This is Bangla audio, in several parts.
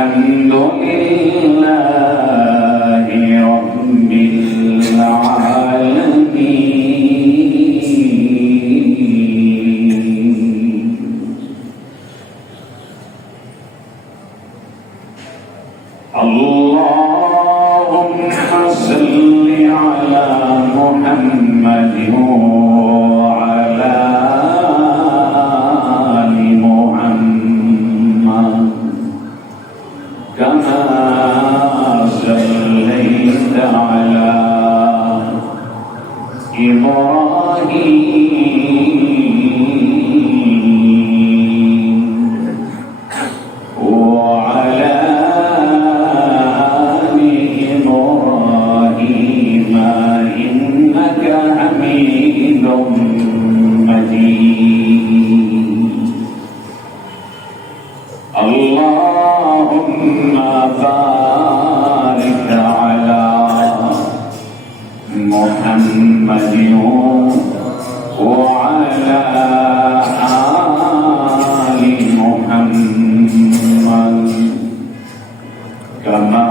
الحمد لله رب العالمين. اللهم صل على محمد وعلى آل محمد كما صليت على إبراهيم وعلى آل إبراهيم إنك حميد مجيد. اللهم بارك على محمد وعلى آل محمد كما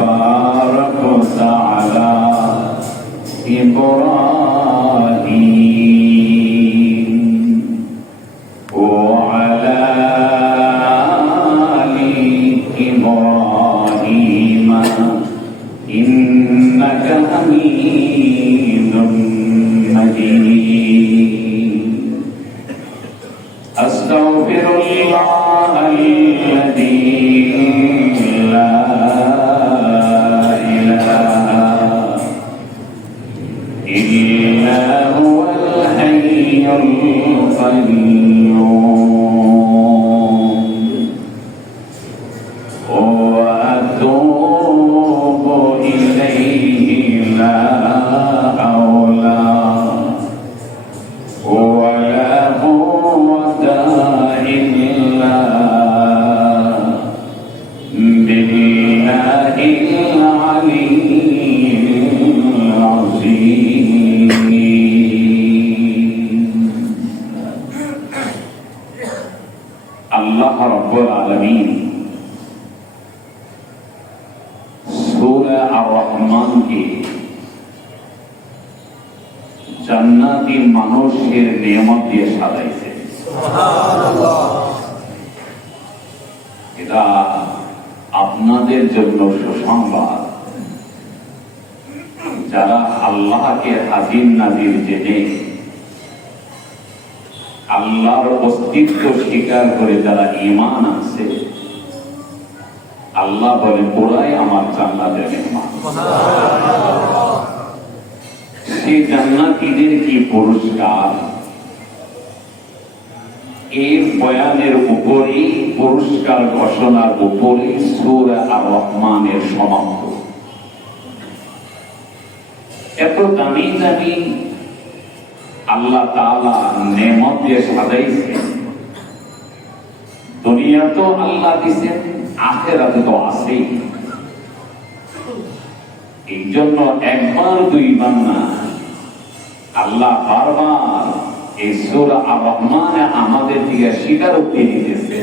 باركت على إبراهيم وعلى آل إبراهيم إنك حميد مجيد. أستغفر الله الذي لا إله إلا هو الحي القيوم وأتوب إليه لا حول ولا قوة إلا بالله العلي العظيم. আল্লাহ রাব্বুল আলামিন সূরা আর-রহমানকে জান্নাতি মানুষের নিয়ামত দিয়ে সাজাইছে। সুবহানাল্লাহ। এটা আপনাদের জন্য সুসংবাদ, যারা আল্লাহকে হাজির নাজির জেনে আল্লাহর অস্তিত্ব স্বীকার করে যারা ঈমান আনছে, আল্লাহ বলে ওরাই আমার জান্নাতের মেহমান। সেই জান্নাতীদের কি পুরস্কার, এই বয়ানের উপরেই পুরস্কার ঘোষণার উপরে সূরা আর-রহমানের সমাপ্ত। এত দামি দামি আল্লাহ তাআলা নেয়ামত দিয়ে সাজাইছে। দুনিয়া তো আল্লাহ দিয়েছেন, আখিরাতে তো আছেই। এই জন্য একবার দুইবার না, আল্লাহ বারবার এই সূরা আর-রহমানে আমাদের দিকে স্বীকারোক্তি দিতেছে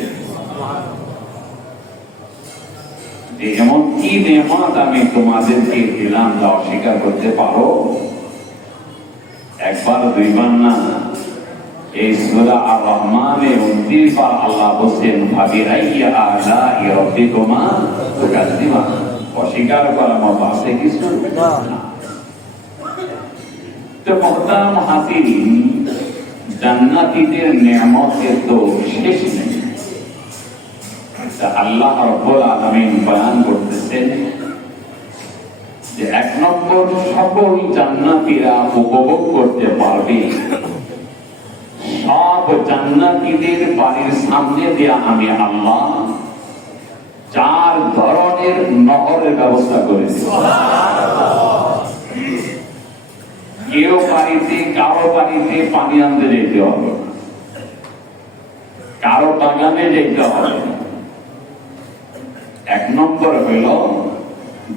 যে এমন কি নেয়ামত আমি তোমাদেরকে দিলাম যা অস্বীকার করতে পারো। একবার দুইবার না, এই সূরা আর-রহমানে 29 বার আল্লাহ বলেন ফাবিআইয়ি আলা'i রাব্বিকুমা তুকাজ্জিবান। অস্বীকার করার মতো আছে কিছু না। তো মুহতারাম হাজিরিন, জান্নাতীদের নিয়ামতের তো শেষ নেই। আল্লাহ রাব্বুল আলামিন বয়ান করতেছেন যে এক নম্বর, সকল জান্নাতীরা উপভোগ করতে পারবে, সব জান্নাতীদের বাড়ির সামনে দিয়ে আমি আল্লাহ 4 ধরনের নহরের ব্যবস্থা করেছি। কেউ বাড়িতে কারো বাড়িতে পানি আনতে যেতে হবে, কারো বাগানে যেতে হবে। এক নম্বর হইল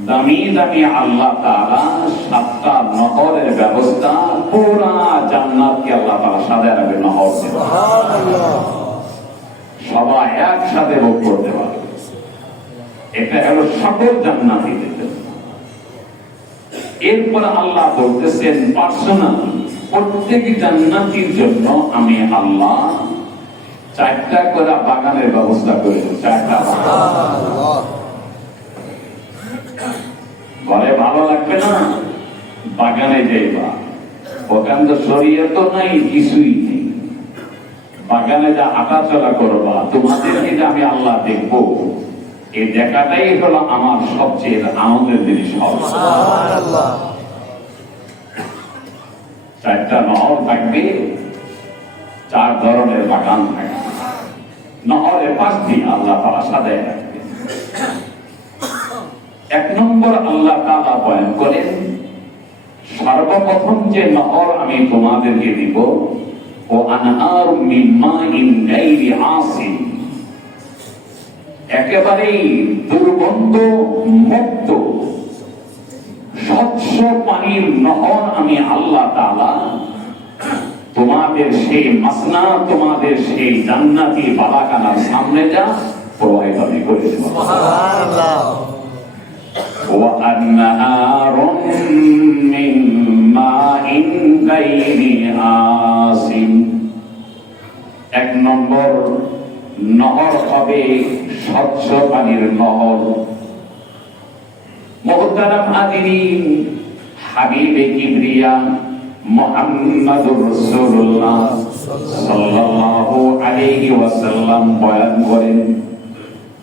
দামি দামি আল্লাহ তাআলা 7টা নহরের ব্যবস্থা পুরা জান্নাতকে আল্লাহ তাআলা সাজায় রাখবে নহর। সুবহানাল্লাহ। সবাই একসাথে ভোগ করতে পারবে। এটা হলো সকল জান্নাতীদের জন্য। এরপর আল্লাহ বলতেছেন পার্সোনাল প্রত্যেক জান্নাতীর জন্য আমি আল্লাহ 4টা করে বাগানের ব্যবস্থা করেছি। 4টা ঘরে ভালো লাগবে না, বাগানে যাইবা। ওখান তো শরীয়ত নাই, কিছুই নেই। বাগানে যা হাঁটাচলা করবা, তোমাদেরকে যে আমি আল্লাহ দেখবো, এই দেখাটাই হলো আমার সবচেয়ে আনন্দের জিনিস হবে। 4টা নহর থাকবে, 4 ধরনের বাগান থাকবে। নহরের পাশ দিয়ে আল্লাহ তাআলা সাজায় রাখবে। 1 নম্বর আল্লাহ তাআলা বয়ান করেন, সর্বপ্রথম যে নহর আমি তোমাদেরকে দিব, ও আনহার মিন মাইন গায়রি আসিন, একেবারেই দুর্গন্ধ মুক্ত স্বচ্ছ পানির নহর আমি আল্লাহ তাআলা তোমাদের সেই মাসনা, তোমাদের সেই জান্নাতি বালাখানার সামনে যা প্রবাহিত আমি করেছি। সুবহানাল্লাহ। ওয়া আনহারুম মিন মাইন গায়রি আসিন, 1 নম্বর নহর হবে স্বচ্ছ পানির নহর। মুহতারাম হাজিরিন, হাবিবে কিবরিয়া মুহাম্মদুর রাসূলুল্লাহ সাল্লাল্লাহু আলাইহি ওয়াসাল্লাম বয়ান করেন,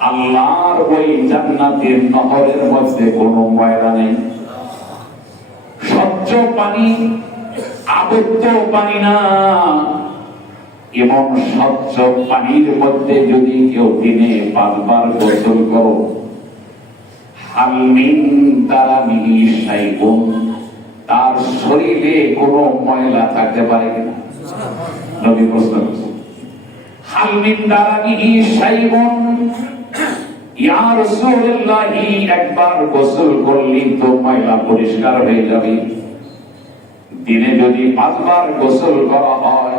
আল্লাহর ওই জান্নাতের নহরের মধ্যে কোনো ময়লা নেই। স্বচ্ছ পানি, আবদ্ধ পানি না। এমন স্বচ্ছ পানির মধ্যে যদি কেউ দিনে 5 বার গোসল করো, হাল মিন দারামিহি শাইউন, তার শরীরে কোনো ময়লা থাকতে পারে কিনা? নবী প্রশ্ন করেছেন, হাল মিন দারামিহি শাইউন, ইয়া রাসূলুল্লাহ, একবার গোসল করলেই তো ময়লা পরিষ্কার হয়ে যাবে। দিনে যদি 5 বার গোসল করা হয়,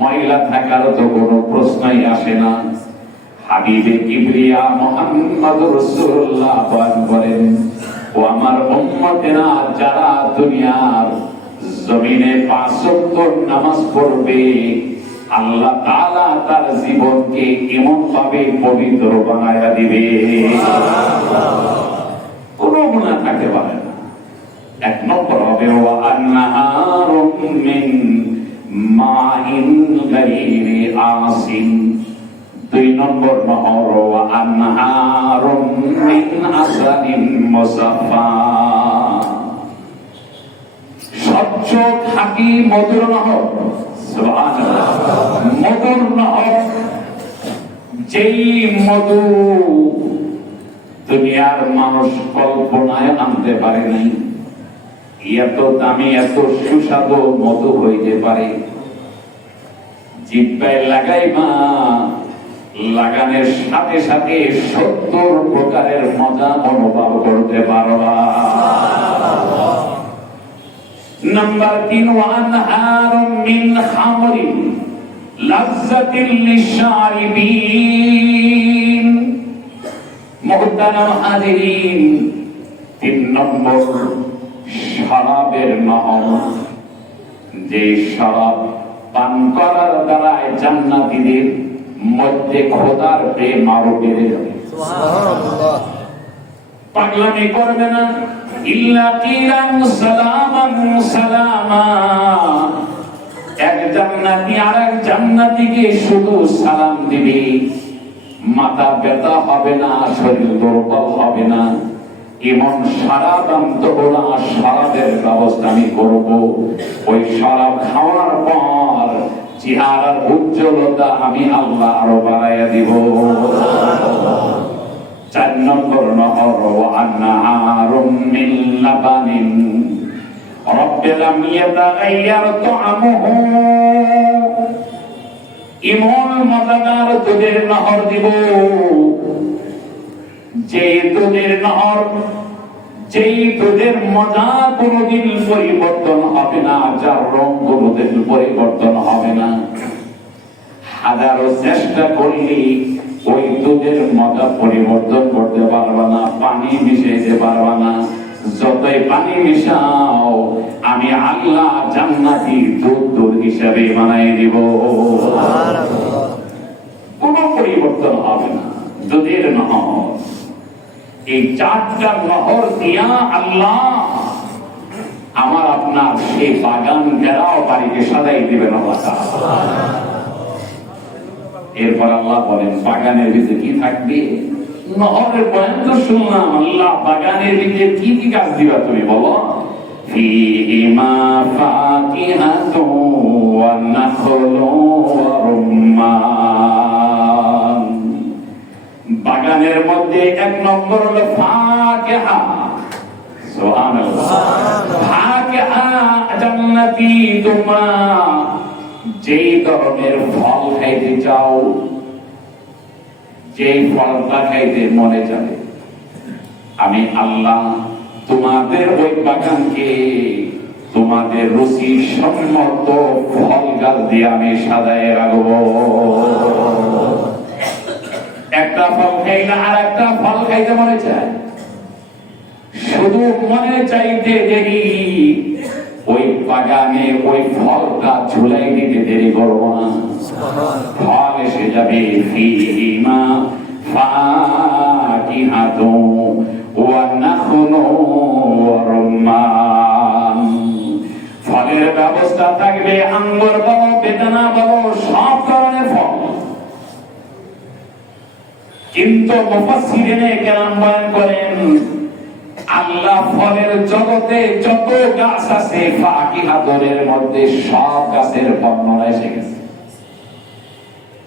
ময়লা থাকার তো কোনো প্রশ্নই আসে না। হাবিবে কিবরিয়া মুহাম্মদুর রাসূলুল্লাহ বয়ান করেন, ও আমার উম্মতেরা, যারা দুনিয়ার জমিনে 5 ওয়াক্ত নামাজ পড়বে, আল্লাহ তাআলা তার জীবনকে এমন ভাবে পবিত্র বানায়া দিবে, কোনো গুনাহ থাকতে পারে না। 1 নম্বর হবে ওয়া আনহারুম মিন মাইন গায়রি আসিন, 2 নম্বর নহর ওয়া আনহারুম মিন আসালিন মুসাফা, স্বচ্ছ খাঁটি মধুর নহর। সুবহানাল্লাহ। মধুর নহর, যেই মধু দুনিয়ার মানুষ কল্পনায় আনতে পারে নাই, এত দামি এত সুস্বাদু মধু হইতে পারে। জিহ্বায় লাগাইবা, লাগানোর সাথে সাথে 70 প্রকারের মজা অনুভব করতে পারবা। নাম্বার 3, ওয়া আনহারুম মিন খামরিন লাযযাতিল লিশারিবিন। মুহতারাম হাজিরিন, 3 নম্বর শরাবের নহর, যে শরাব পান করার দ্বারা জান্নাতীদের মধ্যে খোদার প্রেম আরো বেড়ে যাবে। সুবহানাল্লাহ। পাগলামি করবে না। ইল্লা কিলাম সালামান সালামা, এক জান্নাতি আরেক জান্নাতীকে শুধু সালাম দিবে, মাথা ব্যথা হবে না, শরীর দুর্বল হবে না। এমন শরাব আনতে হলো, শরাবের ব্যবস্থা আমি করব। ওই শরাব খাওয়ার পর চেহারার উজ্জ্বলতা আমি আল্লাহ আরো বাড়াইয়া দিব। 4 নম্বর নহর ওয়া আনহারুম মিন লাবানিন রাব্বিলাম ইয়াতাগায়্যার তা'আমুহু, এমন মজাদার দুধের নহর দিব, যে দুধের নহর, যেই দুধের মজা কোনদিন পরিবর্তন হবে না, যার রং কোনদিন পরিবর্তন হবে না। হাজারো চেষ্টা করলে ওই দুধের মজা পরিবর্তন করতে পারবা না, পানি মিশাইতে পারবা না। যতই পানি মিশাও আমি আল্লাহ জান্নাতি দুধ হিসাবে বানাই দিব, কোন পরিবর্তন হবে না। দুধের নহর, এই 4টা নহর দিয়া আল্লাহ আমার আপনার সেই বাগান ঘেরাও বাড়িকে সাজাই দিবেন আল্লাহ। এরপর আল্লাহ বলেন বাগানের ভিতরে কি থাকবে? নহরের বয়ান তো শুনলাম, আল্লাহ বাগানের ভিতরে কি কি গাছ দিবা তুমি বলো? ফীহিমা ফাকিহাতু ওয়া নাখলু ওয়া রুম্মান। বাগানের মধ্যে 1 নম্বর হলো ফাকিহা, সুবহানাল্লাহ। ফাকিহা জান্নাতি, তোমরা যেই ধরনের ফল খাইতে চাও, যেই ফলটা খাইতে মনে যাবে, আমি আল্লাহ তোমাদের ওই বাগানকে তোমাদের রুচি সম্মত ফল গাছ দিয়ে আমি সাজায় রাখবো। একটা ফল খাইলে আর একটা ফল খাইতে মনে চায়, শুধু মনে চাইতে দেরি, ওই বাগানে ওই ফলটা ঝুলাই দিতে দেরি করবো না, ফল এসে যাবে। ফীহিমা ফাকিহাতু ওয়া নাখলু ওয়া রুম্মান। ফলের ব্যবস্থা থাকবে, আঙ্গুর বলো, বেদানা বলো, সব ধরনের ফল। কিন্তু মুফাসসিরিনে কেরাম বয়ান করেন আল্লাহ ফলের জগতে যত গাছ আছে ফাকিহাতের মধ্যে সব গাছের বর্ণনা এসে গেছে,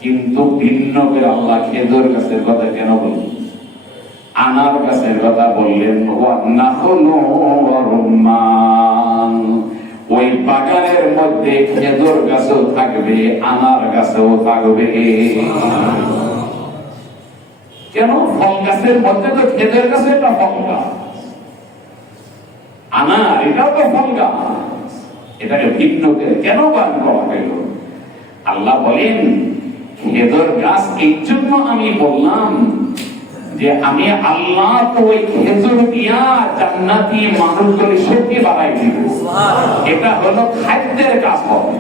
কিন্তু ভিন্ন করে আল্লাহ খেজুর গাছের কথা কেন বললেন, আনার গাছের কথা বললেন? ওয়া নাখলু ওয়া রুম্মান। ওই বাগানের মধ্যে খেজুর গাছও থাকবে, আনার গাছও থাকবে। কেন? ফল গাছের মধ্যে তো খেজুর গাছ একটা ফল গাছ, আনার এটাও তো ফল গাছ, এটাকে ভিন্ন করে কেন বান করা হইল? আল্লাহ বলেন খেজুর গাছ এই জন্য আমি বললাম যে আমি আল্লাহ তো ওই খেজুর দিয়া জান্নাতি মানুষদের শক্তি বাড়াই দিব। এটা হলো খাদ্যের কাজ হবে,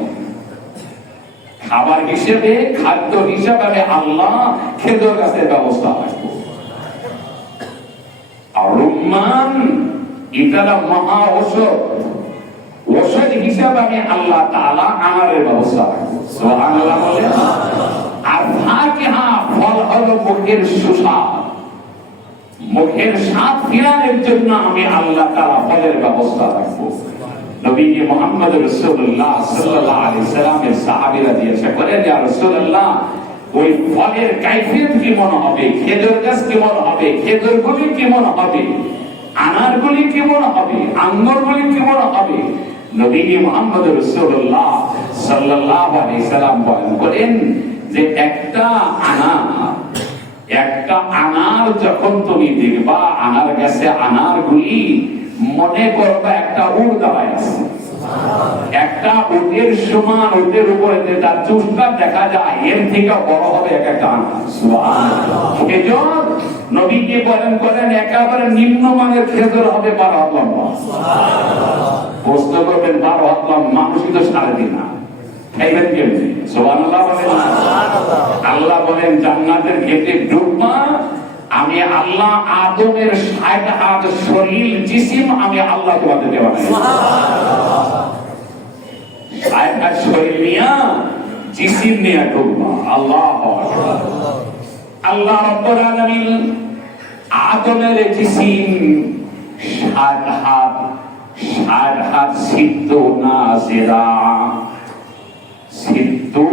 খাবার হিসেবে, খাদ্য হিসেবে আল্লাহ খেজুর গাছের ব্যবস্থা রাখবো। আর রুম্মান এটা মহা ঔষধ, ঔষধ হিসাবে আমি আল্লাহ তাআলা আনারের ব্যবস্থা রাখবো। সুবহানাল্লাহ বলেন। আর ফাকিহা ফল হলো মুখের সুস্বাদ, মুখের স্বাদ ফিরানোর জন্য আমি আল্লাহ তাআলা ফলের ব্যবস্থা রাখবো। নবী মুহাম্মদ রাসূলুল্লাহ সাল্লাল্লাহু আলাইহি সাল্লামের সাহাবীরা জিজ্ঞাসা করেন, ইয়া রাসূলুল্লাহ ওই ফলের কাইফিয়ত কি মনে হবে, খেজুর গাছ কেমন হবে, খেজুরগুলি কেমন হবে, আনারগুলি কেমন হবে, আঙ্গুরগুলি কেমন হবে? নবী মুহাম্মদ রাসূলুল্লাহ সাল্লাল্লাহু আলাইহি সাল্লাম বলেন করেন যে একটা আনার যখন তুমি দেখবা, আনার গাছে আনারগুলি মনে করবা একটা উট দাঁড়ায় আছে, একটা উটের সমান, উটের উপরে যে তার চুষ্টা দেখা যায় এর থেকে বড় হবে এক একটা আনার। সুবহানাল্লাহ। খেজুর নবীজি বলেন করেন একেবারে নিম্নমানের খেজুর হবে 12 হাত লম্বা। সুবহানাল্লাহ। প্রশ্ন করবেন 12 হাত লম্বা, মানুষই তো 3.5 হাত, খাইবেন কেমনি? সুবহানাল্লাহ বলেন। আল্লাহ বলেন জান্নাতের গেটে ঢুকবা, আমি আল্লাহ আদমের 60 হাত শরীর জিসিম আমি আল্লাহ তোমাদের দেওয়া নাই। সুবহানাল্লাহ। 60 হাত শরীর নিয়া জিসিম নিয়ে ঢুকবা। আল্লাহু আকবার। আল্লাহ রাব্বুল আলামিন আদমের জিসিম 60 হাত সিদ্ধুনা জিরা 60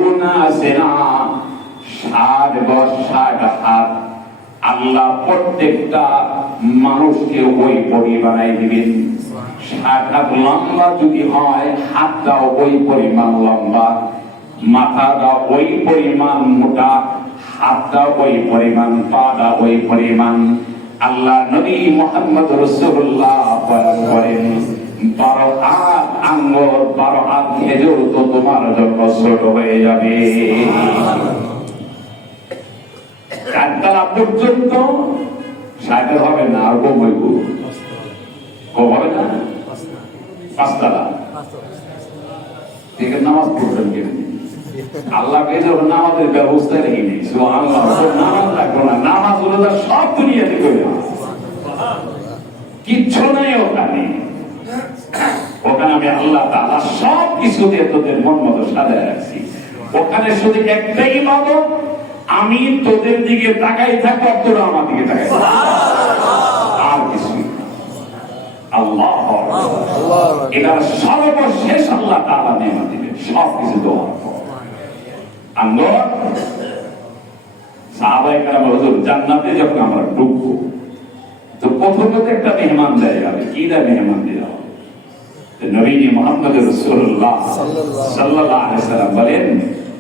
হাত আল্লাহ প্রত্যেকটা মানুষকে ওই বডি বানাই দিবেন। 60 হাত লম্বা যদি হয়, হাতটাও ওই পরিমাণ লম্বা, মাথাটা ওই পরিমাণ মোটা, হাতটা ওই পরিমাণ, পাটা ওই পরিমাণ। আল্লাহ নবী মুহাম্মদ রাসূলুল্লাহ বলেন 12 হাত আঙ্গুর, 12 হাত খেজুর তো তোমার জন্য ছোট হয়ে যাবে। পর্যন্ত সাইকেল হবে না, আর কম হইব, কম হবে না, 5 তালা। ঠিক আছে, নামাজ পড়বেন কেন? আল্লাহ যখন নামাজের ব্যবস্থা রেখে নেই, আল্লাহ নামাজ রাখবো না, নামাজ হলো সব দুনিয়াতে করে কিচ্ছু নাই ওখানে। ওখানে আমি আল্লাহ তাআলা সব কিছু দিয়ে তোদের মন মতো সাজায় রাখছি। ওখানে শুধু একটাই ইবাদত, আমি তোদের দিকে তাকাই থাকবো, তোরা আমার দিকে তাকাই থাকবি, আর কিছু আল্লাহ। এটা সর্বশেষ আল্লাহ তাআলা নেমা দিবেন সব কিছু দেওয়ার পর। আমরা সাহাবায়ে কেরাম হুজুর জান্নাতে যখন আমরা ঢুকবো, তো প্রথমত একটা মেহমান দেয়া যাবে। কি দেয় মেহমান দেওয়া? নবী মুহাম্মদ রাসূলুল্লাহ সাল্লাল্লাহু আলাইহি ওয়াসাল্লাম বলেন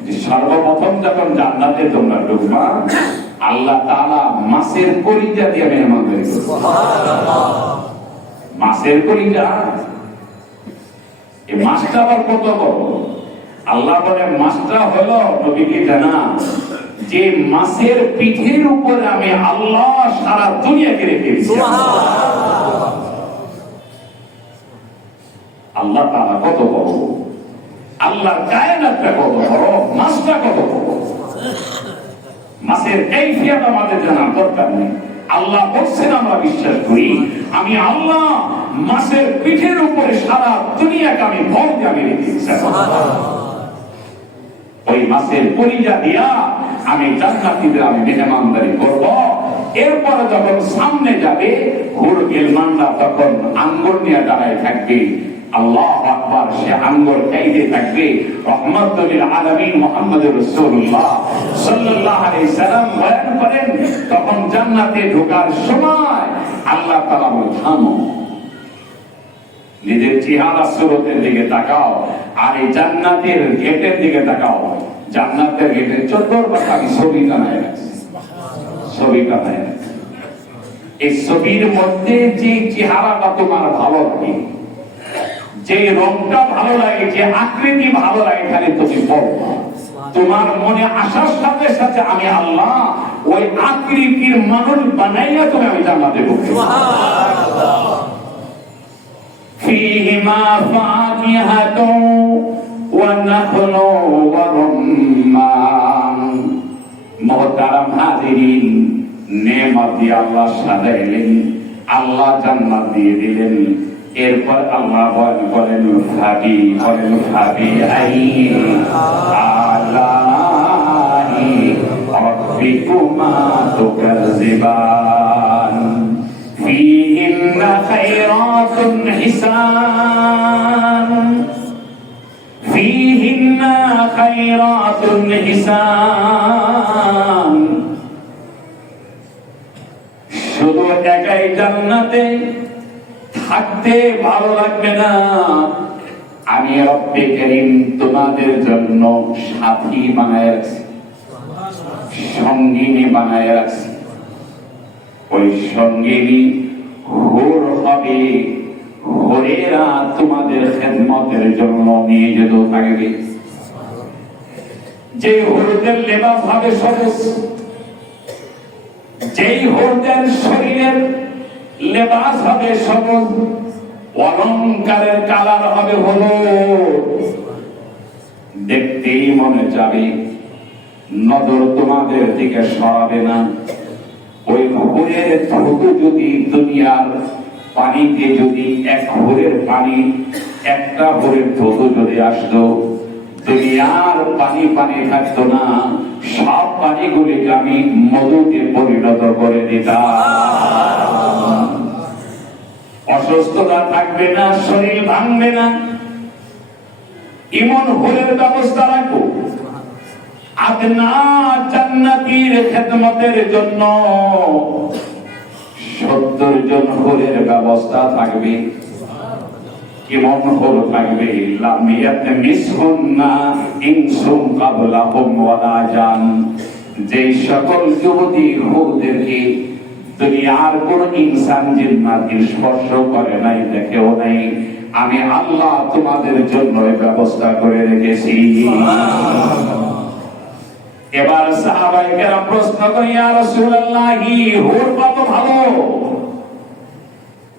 যে সর্বপ্রথম যখন জান্নাতে তোমরা ঢুকবা, আল্লাহ তাআলা মাছের কলিজা দিয়ে মেহমানদারি করবে। সুবহানাল্লাহ। মাছের কলিজা, এই মাছটা আবার কত বড়? আল্লাহ বলে মাছটা হলো নবীকে জানা যে মাছের পিঠের উপরে আমি আল্লাহ সারা দুনিয়াকে রেখেছি। সুবহানাল্লাহ। আল্লাহ তাআলা কত বড়, আল্লাহর কায়নাতটা কত বড়, মাছটা কত বড়। মাছের কাইফিয়ত আমাদের জানার দরকার নেই। আল্লাহ বলছেন, আমরা বিশ্বাস করি আমি আল্লাহ মাছের পিঠের উপরে সারা দুনিয়াকে আমি ভর দিয়ে আমি রেখেছি। ওই মাছের কলিজা দিয়া আমি জান্নাতীদের আমি মেহমানদারি করব। এরপরে যখন সামনে যাবে, হুর গিলমানরা তখন আঙ্গুর নিয়ে দাঁড়ায় থাকবে। আল্লাহু আকবার, সে আঙ্গুর খাইতে থাকবে। রাহমাতুল লিল আলামিন মুহাম্মদুর রাসূলুল্লাহ সাল্লাল্লাহু আলাইহি সাল্লাম বয়ান করেন, তখন জান্নাতে ঢোকার সময় আল্লাহ তাআলা বলেন, থামো, নিজের চেহারা সুরতের দিকে তাকাও, আর এই জান্নাতের গেটের দিকে তাকাও। জান্নাতের গেটের চতুর্পাশে আমি ছবি টানায় রাখছি, ছবি টানায় রাখছি। এই ছবির মধ্যে যে চেহারাটা তোমার ভালো লাগে, যে রংটা ভালো লাগে, যে আকৃতি ভালো লাগে, খালি তুমি পড়ো। তোমার মনে আসার সাথে সাথে আমি আল্লাহ ওই আকৃতির মানুষ বানাইয়া তুমি আমি জান্নাতে ঢুকবো। সুবহানাল্লাহ। فيهما فاكهة ونخل ورمان। মুহতারাম হাজিরিন, নেয়ামত দিয়ে আল্লাহ সাজাইলেন, আল্লাহ জান্নাত দিয়ে দিলেন। এরপর আল্লাহ বলেন ফাবি, বলেন ফাবি আই আলাহি রাব্বিকুমা তুকাযিবান ফীহিন্না খায়রাতুন হিসান, ফীহিন্না খায়রাতুন হিসান। শুধু একাই জান্নাতে থাকতে ভালো লাগবে না, আমি রব্বে কারীম তোমাদের জন্য সাথী বানায় রাখছি, সঙ্গিনী বানায় রাখছি। ওই সঙ্গিনী হুর হবে, হুরেরা তোমাদের খেদমতের জন্য নিয়ে যেতে থাকবে। যে হুরদের লেবাস হবে সবুজ, যেই হুরদের শরীরের লেবাস হবে সবুজ, অলংকারের কালার হবে হলুদ, দেখতেই মনে যাবে, নজর তোমাদের দিকে সরাবে না। ওই হুরের ধুধু যদি দুনিয়ার পানিতে যদি এক হুরের পানি, একটা হুরের ধুধু যদি আসতো, দুনিয়ার পানি পানি থাকতো না, সব পানিগুলিকে আমি মধুতে পরিণত করে দিতাম। অসুস্থতা থাকবে না, শরীর ভাঙবে না, ইমন হুরের ব্যবস্থা রাখবো। আদনা জান্নাতীর খেদমতের জন্য 70 জন হুরের ব্যবস্থা থাকবে। কেমন হুর থাকবে? লাম ইয়াতমিসহুন্না ইনসুন ক্বাবলাহুম ওয়ালা জান। যেই সকল যুবতী হুরদেরকে দুনিয়ার কোন ইনসান জিন্নাতের স্পর্শ করে নাই, দেখেও নাই, আমি আল্লাহ তোমাদের জন্য ব্যবস্থা করে রেখেছি। এবার সাহাবায়ে কেরাম প্রশ্ন করে, ইয়া রাসূলুল্লাহি, হুর কত ভালো,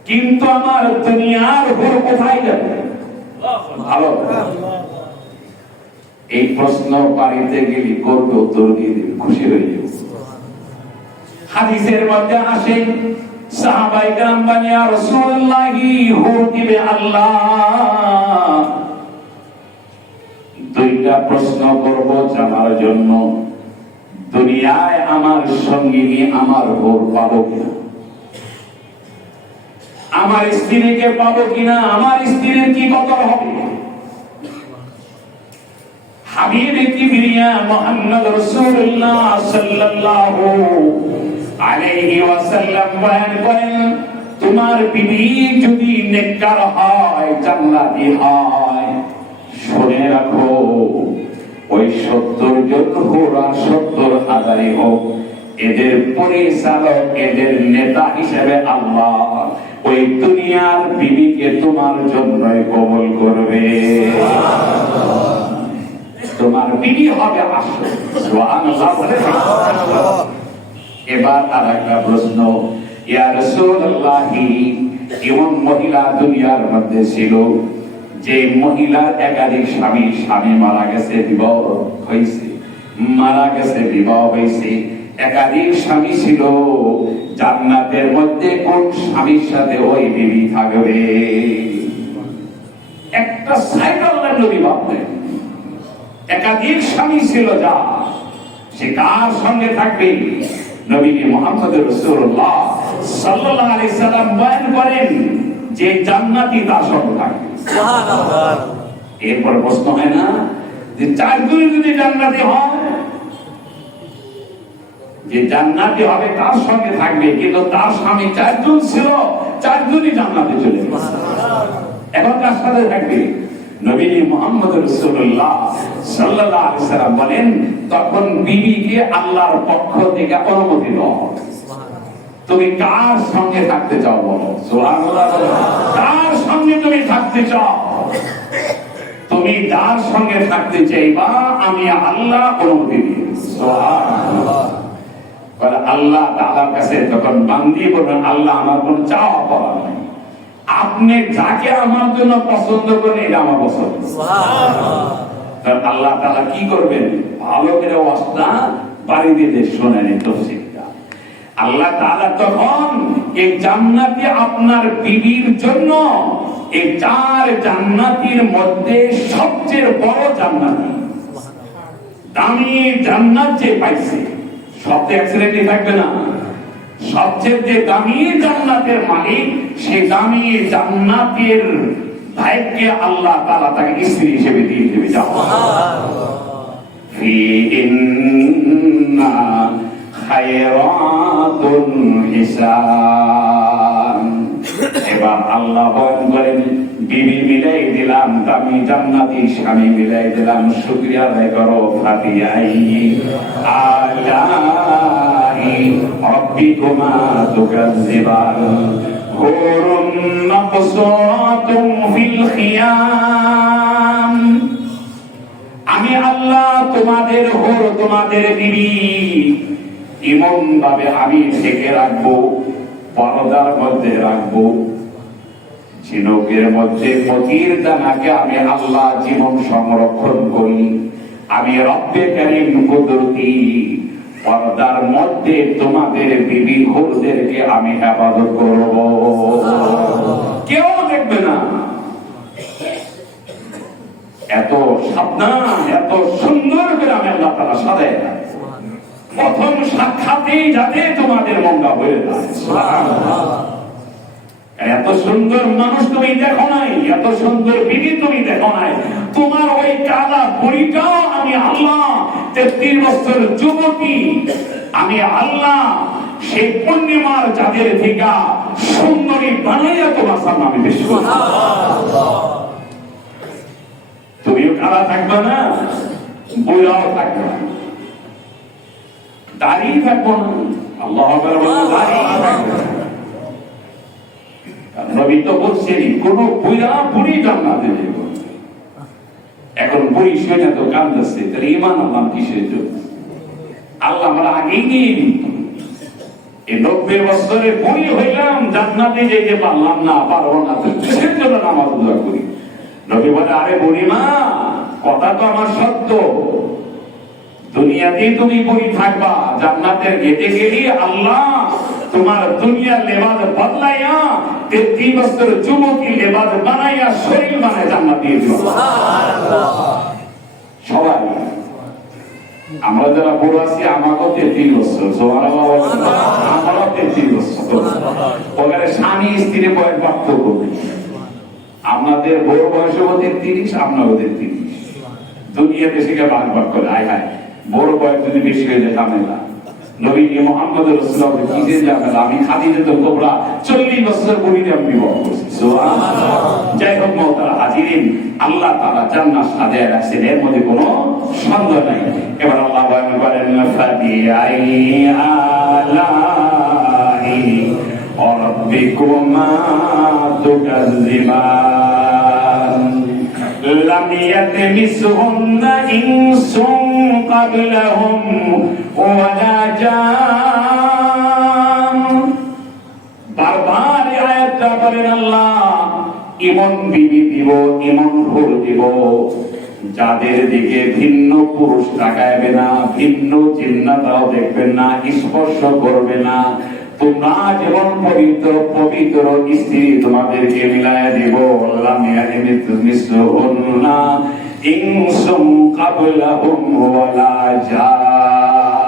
কিন্তু আমার দুনিয়ার হুর কোথায় যাবে? ভালো। এই প্রশ্ন বাড়িতে গেলে করবে, উত্তর দিয়ে দিবে, খুশি হয়ে যাবে। হাদিসের মধ্যে আসে সাহাবায়ে কেরাম বলেন, ইয়া রাসূলুল্লাহি, হুর দিবে আল্লাহ। দুইটা প্রশ্ন করব জানার জন্য, দুনিয়ায় আমার সঙ্গিনী আমার হুর পাবো কিনা, আমার স্ত্রীকে পাবো কিনা, আমার স্ত্রীর কি কদর হবে? হাবিবে কিবরিয়া মুহাম্মদ রাসূলুল্লাহ সাল্লাল্লাহু আলাইহি ওয়াসাল্লাম বয়ান করেন, তোমার বিবি যদি নেককার হয়, জান্নাতি হয়, শুনে রাখো, ওই 70 জন হুর আর 70,000 হোক, এদের পরিচালক, এদের নেতা হিসেবে আল্লাহ ওই দুনিয়ার বিবিকে তোমার জন্যই কবুল করবে। তোমার বিবি হবে আসল। সুবহানাল্লাহ বলে। এবার আর একটা প্রশ্ন, ইয়া রাসূলুল্লাহি, এমন মহিলা দুনিয়ার মধ্যে ছিল যে মহিলার একাধিক স্বামী, স্বামী মারা গেছে, বিবাহ হয়েছে, মারা গেছে, বিবাহ হয়েছে, একাধিক স্বামী ছিল, জান্নাতের মধ্যে কোন স্বামীর সাথে ওই বিবি থাকবে? একটা সাইকেল নবী ভাবলেন, একাধিক স্বামী ছিল, যা সে কার সঙ্গে থাকবে? নবী মুহাম্মদ রাসূলুল্লাহ সাল্লাল্লাহু আলাইহি সাল্লাম বয়ান করেন যে জান্নাতি তার সঙ্গে থাকবে। সুবহানাল্লাহ। এরপর প্রশ্ন হয় না যে চারজন যদি জান্নাতি হয়, যে জান্নাতি হবে তার সঙ্গে থাকবে, কিন্তু তার স্বামী 4 জন ছিল, 4 জনই জান্নাতে চলে গেছে। এখন কার সাথে থাকবে? নবী মুহাম্মদ রাসূলুল্লাহ সাল্লাল্লাহু আলাইহি সাল্লাম বলেন, তখন বিবিকে আল্লাহর পক্ষ থেকে অনুমতি দাও, তুমি কার সঙ্গে থাকতে চাও বলো। সুবহানাল্লাহ। কার সঙ্গে তুমি থাকতে চাও? তুমি যার সঙ্গে থাকতে চাইবা আমি আল্লাহ অনুমতি দিই। সুবহানাল্লাহ। বলে আল্লাহ তাআলার কাছে তখন বান্দি বলেন, আল্লাহ আমার কোন চাওয়া পাওয়া নাই, আপনি যাকে আমার জন্য পছন্দ করেন এটা আমার পছন্দ। সুবহানাল্লাহ। আল্লাহ তাআলা কি করবেন? ভালো করে ওয়াজটা বাড়ি দিতে শোনেন তফসিরটা। আল্লাহ তাআলা তখন এই জান্নাতি আপনার বিবির জন্য এই 4 জান্নাতির মধ্যে সবচেয়ে বড় জান্নাতি, দামি জান্নাত যে পাইছে, সব তো অ্যাক্সিডেন্টে থাকবে না, সবচেয়ে দামি জান্নাতের মালিক, সেই দামি জান্নাতের ভাইকে আল্লাহ তাআলা তাকে স্ত্রী হিসেবে দিয়ে দেবে। সুবহানাল্লাহ। ফি ইন্না খায়রাতুন হিসান। এবার আল্লাহ বলেন করেন, বিবি মিলাই দিলাম, দামি জান্নাতি স্বামী মিলাই দিলাম, শুকরিয়া আদায় করো। ফাতিহাই আলাই রাব্বিকুমা তুকাজ্জিবান হুরুন মাকসুরাতুম ফিল খিয়াম। আমি আল্লাহ তোমাদের হুর, তোমাদের বিবি এমন ভাবে আমি ঢেকে রাখবো, পর্দার মধ্যে রাখবো, ঝিনুকের মধ্যে মতির দানাকে আমি আল্লাহ জীবন সংরক্ষণ করি। আমি রব্বে কারীম কুদরতি পর্দার মধ্যে তোমাদের বিবি হুরদেরকে আমি হেফাজত করব, কেউ দেখবে না। এত সাবধান, এত সুন্দর করে আমি আল্লাহ তাআলা সাজায় রাখবো, প্রথম সাক্ষাতেই যাতে তোমাদের মঙ্গা হয়ে যায়। সুবহানাল্লাহ। এত সুন্দর মানুষ তুমি দেখো নাই, এত সুন্দর বিবি তুমি দেখো নাই, তোমার ওই কালা বুড়িটাও আমি আল্লাহ 33 বছর যুবতী আমি আল্লাহ সেই পূর্ণিমার চাঁদের থেকে সুন্দরী বানাইয়া তোমার সামনে আমি পেশ করব। তুমিও কালা থাকবে না, বুড়াও থাকবে না, দাঁড়িয়ে থাকবো না, আল্লাহ দাঁড়িয়ে থাকবে না। নবী তো বলছেন কোন বুড়া বুড়ি জান্নাতে যাবে। এখন বুড়ি শুনে তো কাঁদতেছে, তাহলে ঈমান আনলাম কিসের জন্য? আল্লাহ আমরা আগেই নিয়ে নিত। এই 90 বছরে বুড়ি হইলাম, জান্নাতে যেতে পারলাম না, পারবো না, কিসের জন্য নামাজ রোজা করি? নবী বলে, আরে বুড়ি মা, কথা তো আমার সত্য, দুনিয়াতেই তুমি বুড়ি থাকবা, জান্নাতের গেটে গেলি আল্লাহ তোমার দুনিয়ার লেবাস বদলাইয়া 33 বছর যুবতী লেবাস বানাইয়া শরীর বানায় জান্নাত দিয়ে দিল। সবাই আমরা যারা বুড়ো আছি, আমাকেও 33 বছর, সুবহানাল্লাহ, আমারও 33 বছর। ওখানে স্বামী স্ত্রী বয়স পার্থক্য, আপনাদের বড় বয়স 33, আপনারও 33। দুনিয়াতে সেটা ভাগ ভাগ করে, আয় হায় বড় বয়স যদি বেশি হয়ে যায় ঝামেলা। নবী মুহাম্মদ রাসূলুল্লাহ কি যে ঝামেলা, আমি খাদিজাতুল কুবরা 40 বছর বুড়িতে আমি বিবাহ করছি, সুবহানাল্লাহ। যাই হোক মুহতারাম হাজিরিন, আল্লাহ তাআলা জান্নাত সাজায় রাখছেন, এর মধ্যে কোনো সন্দেহ নাই। এবার আল্লাহ বলেন ফাবিআই আলাই রাব্বিকুমা তুকাজ্জিবান লাম ইয়াতমিসহুন্না ইনসুন ক্বাবলাহুম ওয়ালা জান। বারবার আয়াতটা বলেন আল্লাহ, ইমন বিবি দিব, ইমন হুর দিব, যাদের দিকে ভিন্ন পুরুষ তাকাইবে না, ভিন্ন জিন্নাতও দেখবেন না, স্পর্শ করবে না। তোমরা যেমন পবিত্র পবিত্র স্ত্রী তোমাদেরকে মিলায় দিব। আল্লাহ মিসলুহুন্না ইনসুম ক্বাবলাহুম ওয়ালা জান।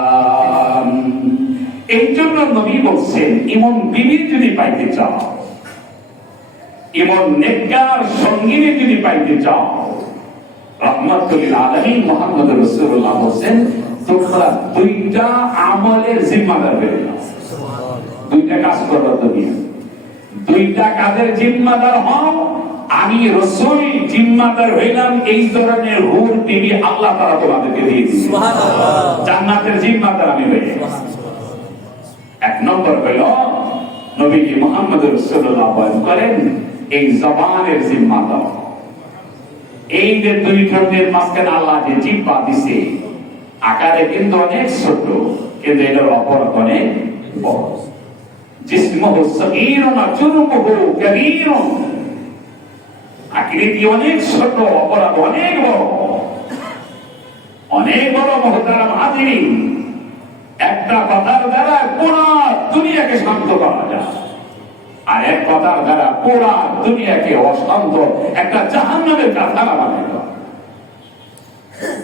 এই জন্য নবী বলছেন, ইমন বিবি যদি পাইতে চাও, ইমন নেককার সঙ্গিনী যদি পাইতে চাও, রাহমাতুল লিল আলামিন মুহাম্মদ রাসূলুল্লাহ বলেন, তোমরা দুইটা আমলের জিম্মাদার হয়ে যাও। দুইটা কাজ করো, দুনিয়া দুইটা কাজের জিম্মাদার হও। আমি রাসূল জিম্মাদার হইলাম, এই ধরনের হুর বিবি আল্লাহ তাআলা তোমাদেরকে দিয়ে দিবেন, সুবহানাল্লাহ। জান্নাতের জিম্মাদার আমি হই। এক নম্বর হইল নবীজি মুহাম্মদ রাসূলুল্লাহ বলেন, এই জবানের জিম্মাদার। এই যে দুই ঠোঁটের মাঝখানে আল্লাহ যে জিহ্বা দিছে, আকারে কিন্তু অনেক ছোট, কিন্তু এটার অপরাধ অনেক বড়। জিসমুহু সগীরুন জুরমুহু কাবীরুন, আকৃতি অনেক ছোট, অপরাধ অনেক বড়, অনেক বড়। মুহতারাম হাজিরিন, একটা কথার দ্বারা পুরো দুনিয়াকে শান্ত করা যায়, আর এক কথার দ্বারা পুরো দুনিয়াকে অশান্ত একটা জাহান্নামের কারখানা বানায় দেওয়া।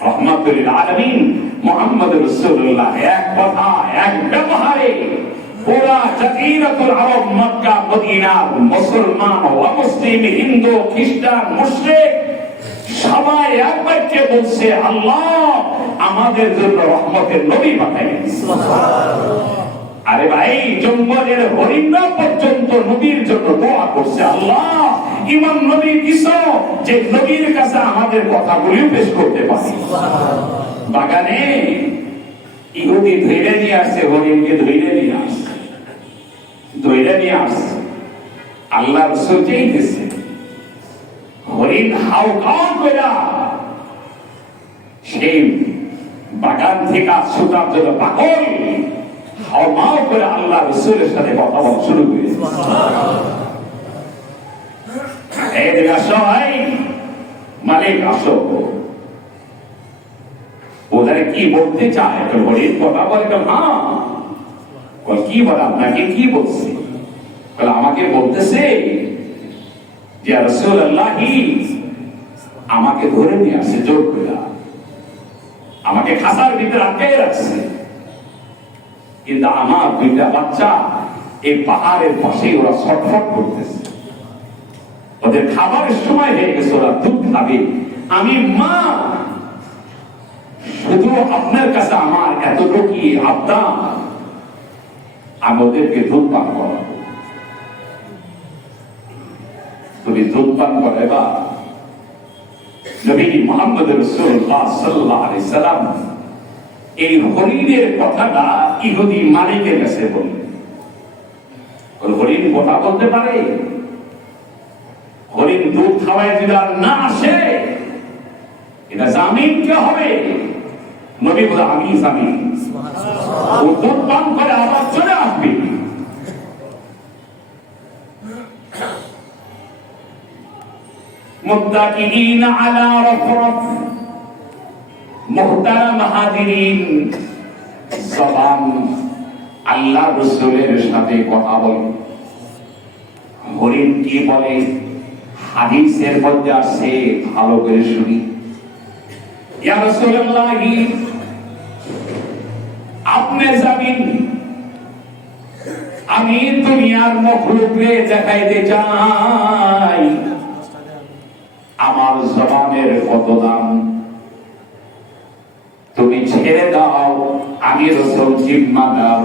রাহমাতুল লিল আলামিন মুহাম্মদ রাসূলুল্লাহ এক কথা, এক ব্যবহারে পুরা জাজিরাতুল আরব, মক্কা মদিনার মুসলমান ও অমুসলিম, হিন্দু খ্রিস্টান মুশরিক সবাই এক বাক্যে বলছে, আল্লাহ আমাদের জন্য রহমতের নবী পাঠাইলেন, সুবহানাল্লাহ। আরে ভাই, জঙ্গলের হরিণরা পর্যন্ত নবীর জন্য দোয়া করছে, আল্লাহ ইমাম নবী দিছো যে নবীর কাছে আমাদের কথাগুলিও পেশ করতে পারি। বাগানে ইহুদি ধৈর্য নিয়ে আসছে, হরিণকে ধৈর্য নিয়ে আসছে, আল্লাহ রাসূল চাইতেছে, হরিণ হাউ খাও কইরা সেই বাগান থেকে ছুটার জন্য পাগল হাও মাও করে আল্লাহ রাসূলের সাথে কথা বলা শুরু করেছে। এই আসো ভাই, মালিক আসো, ওদের কি বলতে চায়? হরিণ কথা বলে, হ্যাঁ। কি বলে, আপনাকে কি বলছে? আমাকে বলতেছে যে রাসূলুল্লাহ আমাকে ধরে নিয়ে আসছে, জোর করে আমাকে খাসার ভিতরে আটকে রাখছে, কিন্তু আমার দুইটা বাচ্চা এই পাহাড়ের পাশে ওরা ছটফট করতেছে, ওদের খাবারের সময় হয়ে গেছে, ওরা দুধ খাবে। আমি মা, শুধু আপনার কাছে আমার এতটুকু আবদার, আমি ওদেরকে দুধ পান করাবো, তুমি দুধ পান করাবা। নবী মুহাম্মদ রাসূলুল্লাহ সাল্লাল্লাহু আলাইহি সাল্লাম এই হরিণের কথাটা ইহুদি মালিকের কাছে বললেন। হরিণ কথা বলতে পারে? হরিণ দুধ খাওয়ায় যদি আর না আসে, এটা জামিন কে হবে? নবী বলে আমি জানি, ও দুধ পান করে আবার চলে আসবে। মুত্তাকিইন আলা রাফরাফ। মুহতারাম হাজিরিন, জবান আল্লাহ রাসূলের সাথে কথা বলে। হরিণ কি বলে হাদিসের মধ্যে আসছে, ভালো করে শুনি। ইয়া রাসূলুল্লাহ, আপনি জানেন আমি দুনিয়ার মখলুককে দেখাইতে চাই আমার জবানের কত দাম। তুমি ছেড়ে দাও, আমি রাসূল জিম্মাদার।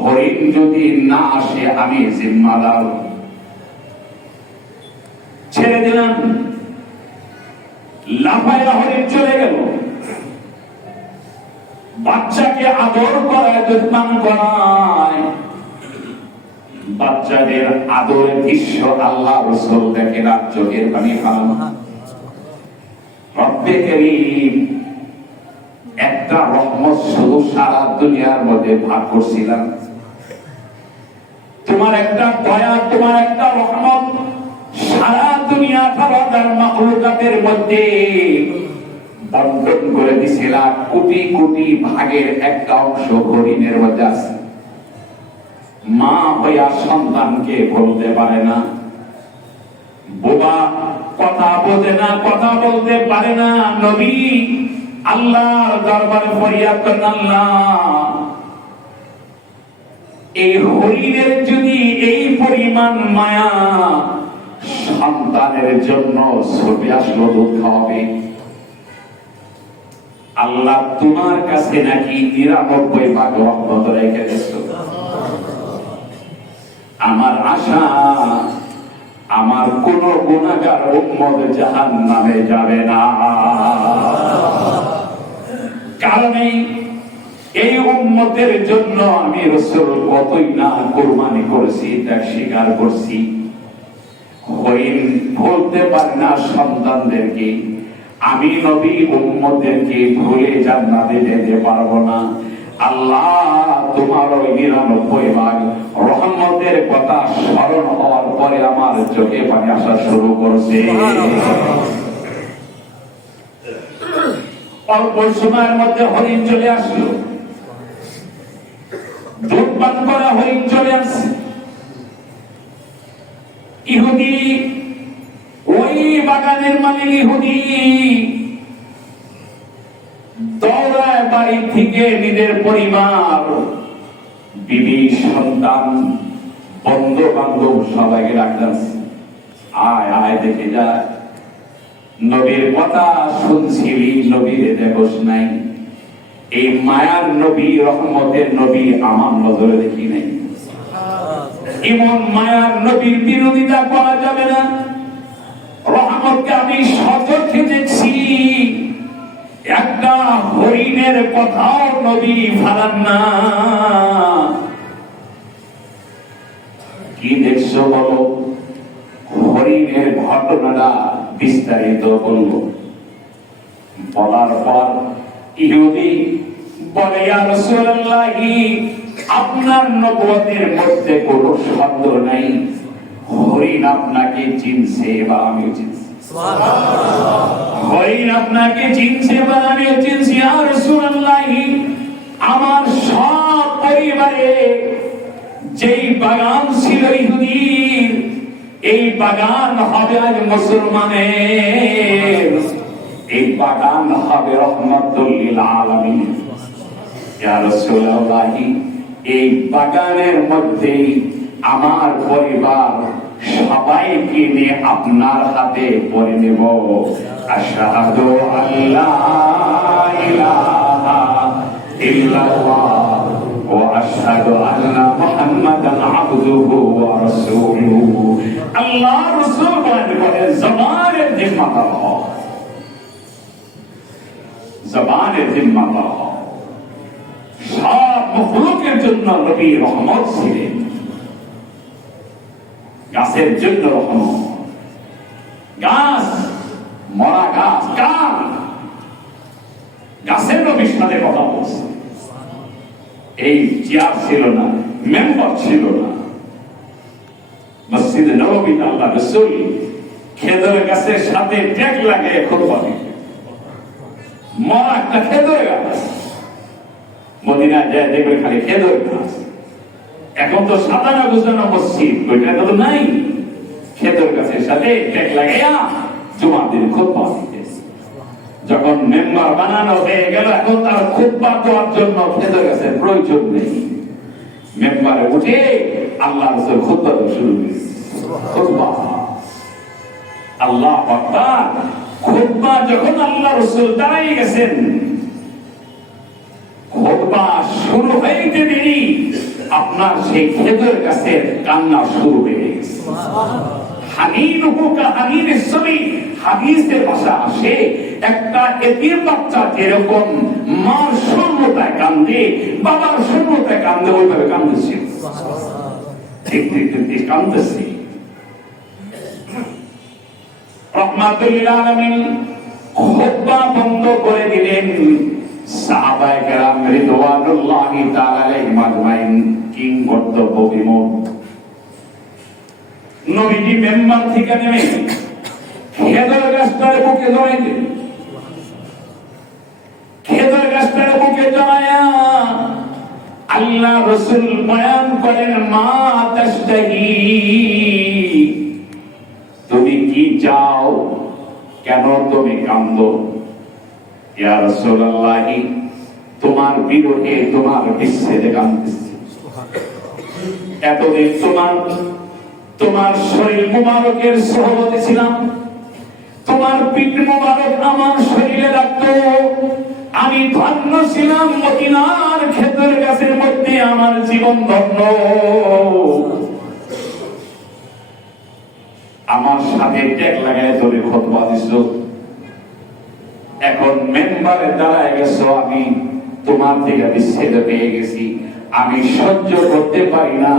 হরিণ যদি না আসে আমি জিম্মাদার। ছেড়ে দিলাম, লাফায়া হরিণ চলে গেল। বাচ্চাকে আদর করায়, দুধ পান করায়, বাচ্চাদের আদরের দৃশ্য আল্লাহ রাসূল দেখে না, চোখের পানি ফেলান। রব্বে কারীম একটা রহমত শুধু সারা দুনিয়ার মধ্যে ভাগ করছিলাম। তোমার একটা দয়া, তোমার একটা রহমত সারা দুনিয়া তার মাখলুকাতের মধ্যে বন্টন করে দিছিলাম। কোটি কোটি ভাগের একটা অংশ হরিণের মধ্যে আছে। মা হইয়া সন্তানকে বলতে পারে না, বোবা কথা বোঝে না, কথা বলতে পারে না। নবী আল্লাহর দরবারে ফরিয়াদ করেন, আল্লাহ এই হরিণের যদি এই পরিমাণ মায়া সন্তানের জন্য ছবি আসলো দুধ খাওয়াবে, আল্লাহ তোমার কাছে নাকি ৯৯ ভাগ রহমত রেখে দিয়েছো। আমার আশা আমার কোন গুনাহগার উম্মত জাহান্নামে যাবে না। কারণ এই উম্মতের জন্য আমি রাসূল কতই না কুরবানি করেছি, তা স্বীকার করছি। হরিণ বলতে পারে না সন্তানদেরকে, আমি নবী উম্মতদেরকে ভুলে জান্নাতে যেতে পারবো না। আল্লাহ তোমার ওই ৯৯ ভাগ রহমতের কথা স্মরণ হওয়ার পরে আমার চোখে পানি আসা শুরু করছে। অল্প সময়ের মধ্যে হরিণ চলে আসলো, দুধ পান করা হরিণ চলে আসছে। ইহুদি, ওই বাগানের মালিক ইহুদি দৌড়ায় বাড়ি থেকে নিজের পরিবার, বিবি, সন্তান, বন্ধু বান্ধব সবাইকে ডাকতেছে, আয় আয় দেখে যা, নবীর কথা শুনছিলি, নবীর দেখোস নাই। এই মায়ার নবী, রহমতের নবী আমার নজরে দেখি নাই। এমন মায়ার নবীর বিরোধিতা করা যাবে না। রহমতকে আমি সচক্ষে দেখছি, একটা হরিণের কথাও নবী ফালান না। কি দেখছো বলো? হরিণের ঘটনাটা বিস্তারিত বলবো। বলার পর ইহুদি বলে, ইয়া রাসূলুল্লাহ, আপনার নবুয়তের মধ্যে কোনো সন্দেহ নাই, হরিণ আপনাকে চিনছে বা আমিও চিনছি। সুবহানাল্লাহ। হরিণ আপনাকে চিনছে বা আমিও চিনছি। ইয়া রাসূলুল্লাহ, আমার সব পরিবারে যেই বাগান ছিল ইহুদির, এই বাগান হবে আজ মুসলমানের। এই বাগান হবে রহমাতুল লিল আলামিন। ইয়া রাসূলুল্লাহ, এই বাগানের মধ্যে আমার পরিবার সবাইকে নিয়ে আপনার হাতে পরে নেব। আশহাদু আল্লা ইলাহা ইল্লাল্লাহ ওয়া আশহাদু আন্না মুহাম্মাদান আবদুহু ওয়া রাসূলুহু। আল্লাহর রাসূল বলেন, জবানের জিম্মাদার হও, জবানের জিম্মাদার হও। সব মখলুকের জন্য নবী রহমত ছিলেন, গাছের জন্য রহমত। গাছ, মরা গাছ, কান গাছের নবীর সাথে কথা বলছে। এই চেয়ার ছিল না, মেম্বার ছিল না। মসজিদে নববীতে আল্লাহ রাসূল খেজুর গাছের সাথে ট্যাগ লাগিয়ে খুতবা দিতেন। মরা একটা খেজুর গাছ, মদিনায় যায় দেখবে খালি খেজুর গাছ। এখন তো সাতানা গুজানো মসজিদ, ওইটা তো নাই। খেজুর গাছের সাথে ট্যাগ লাগাইয়া জুমার দিন খুতবা দিতেন। যখন মেম্বার বানানো হয়ে গেল, এখন তার খুতবা দেওয়ার জন্য খেজুর গাছের প্রয়োজন নেই। মেম্বারে উঠে আল্লাহ রাসূল খুতবা দেওয়া শুরু করেছে। খুতবা, আল্লাহু আকবার। খুতবা যখন আল্লাহ রাসূল দাঁড়িয়ে গেছেন, খুতবা শুরু হইতে দেরি আপনার সেই খেজুর গাছের কান্না শুরু হয়ে গেছে। হানিনুহু কাহানিনিস সবি, হাদিসের ভাষা আসে একটা এতিম বাচ্চা যেরকম মার শূন্যতায় কান্দে, বাবার শূন্যতায় কান্দে, ওইভাবে কান্দেছে। ঠিক ঠিক ঠিক কান্দেছে। রহমাতুল আলামিন খুতবা বন্ধ করে দিলেন। সাহাবায়ে কেরাম রিদওয়ানুল্লাহি তাআলা আলাইহিম আজমাইন কিংকর্তব্য বিমূঢ়। নবীজি মেম্বার থেকে নেমে খেজুর গাছটার বুকে জড়াইলেন। খেজুর গাছটার বুকে জড়ায়া আল্লাহ রাসূল বয়ান করেন, মা তাশতাহি, তুমি কি চাও, কেন তুমি কাঁদো? ইয়া রাসূলুল্লাহ, তোমার বিরহে, তোমার বিচ্ছেদে কাঁদতেছি। এতদিন তোমার শরীর মুবারকের সহবতে ছিলাম, তোমার পিঠ মুবারক আমার শরীরে রাখতো, আমি ধন্য ছিলাম। মদিনার খেজুর গাছের মধ্যে আমার জীবন ধন্য। আমার সাথে ট্যাগ লাগায় ধরে খুতবা দিছো, এখন মেম্বারে দাঁড়ায় গেছো, আমি তোমার থেকে বিচ্ছেদ পেয়ে গেছি, আমি সহ্য করতে পারি না।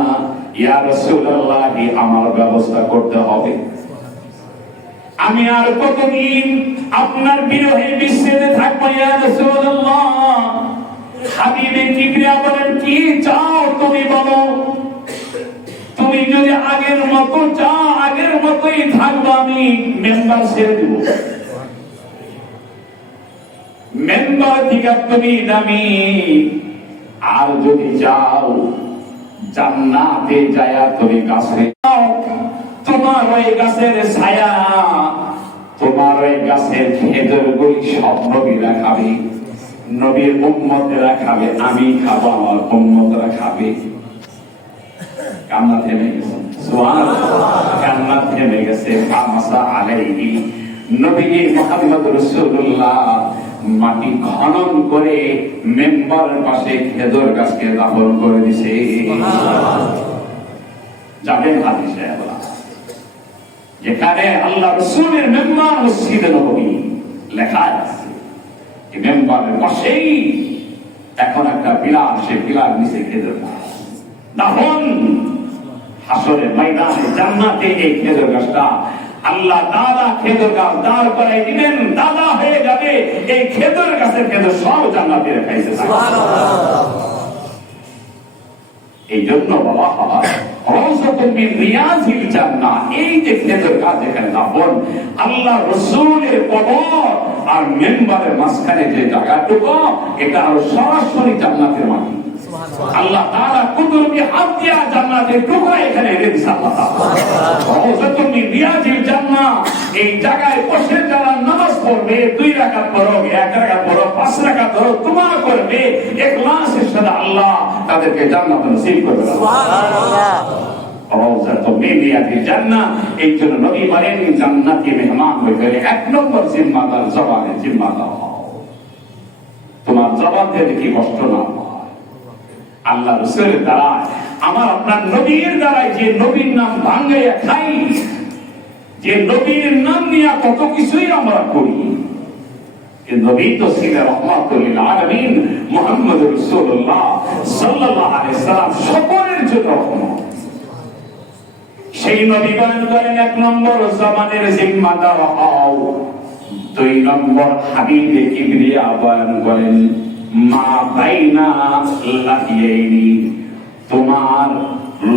ইয়া রাসূলুল্লাহ, আমার ব্যবস্থা করতে হবে। আমি আর কতদিন আপনার বিরহে বিচ্ছেদে থাকবো? ইয়া রাসূলুল্লাহ, হাবিবে কিবরিয়া বলেন, কি চাও তুমি বলো। তুমি যদি আগের মতো চাও, আগের মতোই থাকবো, আমি মেম্বার ছেড়ে দেব। মেম্বার থেকে তুমি দামি। আর যদি চাও জান্নাতে যায়া তুমি গাছে তোমার ওই গাছের ছায়া, তোমার ওই গাছের খেজুর গুলি সব নবীরা খাবে, নবীর উম্মতেরা খাবে, আমি খাবো, আমার উম্মতরা খাবে। কান্না থেমে গেছে, সুবহানাল্লাহ, কান্না থেমে গেছে। ফামাসা আলাইহি, নবী মুহাম্মদ রাসূলুল্লাহ মাটি খনন করে মেম্বারের পাশে খেজুর গাছকে দাফন করে দিছে। যাবেন হাদিসে যেখানে আল্লাহ রাসূলের মেম্বার মসজিদে নববী লেখা আছে, এই মেম্বারের পাশেই এখন একটা বিলাস, সেই বিলাস নিচে খেজুর গাছ দাফন। হাসরের ময়দানে জান্নাতে এই খেজুর গাছটা আল্লাহ তাআলা খেজুর গাছ দাঁড় করাই দিবেন, দাদা হয়ে যাবে। এই খেজুর গাছের খেজুর সব জান্নাতে খাইছে। এই জন্য বলা হয় রাউযাতুম মিন রিয়াজিল জান্নাহ। এই যে খেজুর গাছ এখানে দাফন, আল্লাহ রাসূলের কবর আর মেম্বারের মাঝখানে যে জায়গাটুকু, এটা হলো সরাসরি জান্নাতের মাটি। আল্লাহ তাআলা কুদরতি হাত দিয়া জান্নাতের টুকরা এখানে রেখে দিয়েছে। আল্লাহ তাআলা রাউযাতুম মিন রিয়াজিল জান্নাহ, এই জায়গায় বসে যারা নামাজ পড়বে, 2 রাকাত পড়ো, 1 রাকাত পড়ো, 5 রাকাত পড়ো, তোমা করবে ইখলাসের সাথে, আল্লাহ তাদেরকে জান্নাত নসিব করবে। সুবহানাল্লাহ। রাউযাতুম মিন রিয়াজিল জান্নাহ, এই জন্য নবী বলেন, জান্নাতি মেহমান হইতে 1 নম্বর জিম্মাদার জবানে জিম্মাদার হও। তোমার জবান দিয়ে কি কষ্ট না হয়। আল্লাহ রাসূলের দ্বারা, আমার আপনার নবীর দ্বারা, যে নবীর নাম ভাঙ্গাইয়া খাই, যে নবীর নাম নিয়ে কত কিছুই আমরা করি, এই নবী তো ছিলেন রাহমাতুল লিল আলামিন, মুহাম্মদ রাসূলুল্লাহ সাল্লাল্লাহু আলাইহি সাল্লাম সকলের জন্য রহমত। সেই নবী বয়ান করেন, 1 নম্বর জবানের জিম্মাদার হও। দুই নম্বর হাদিসে কিবরিয়া বয়ান করেন, মা বাইনা লাহিয়াইনি, তোমার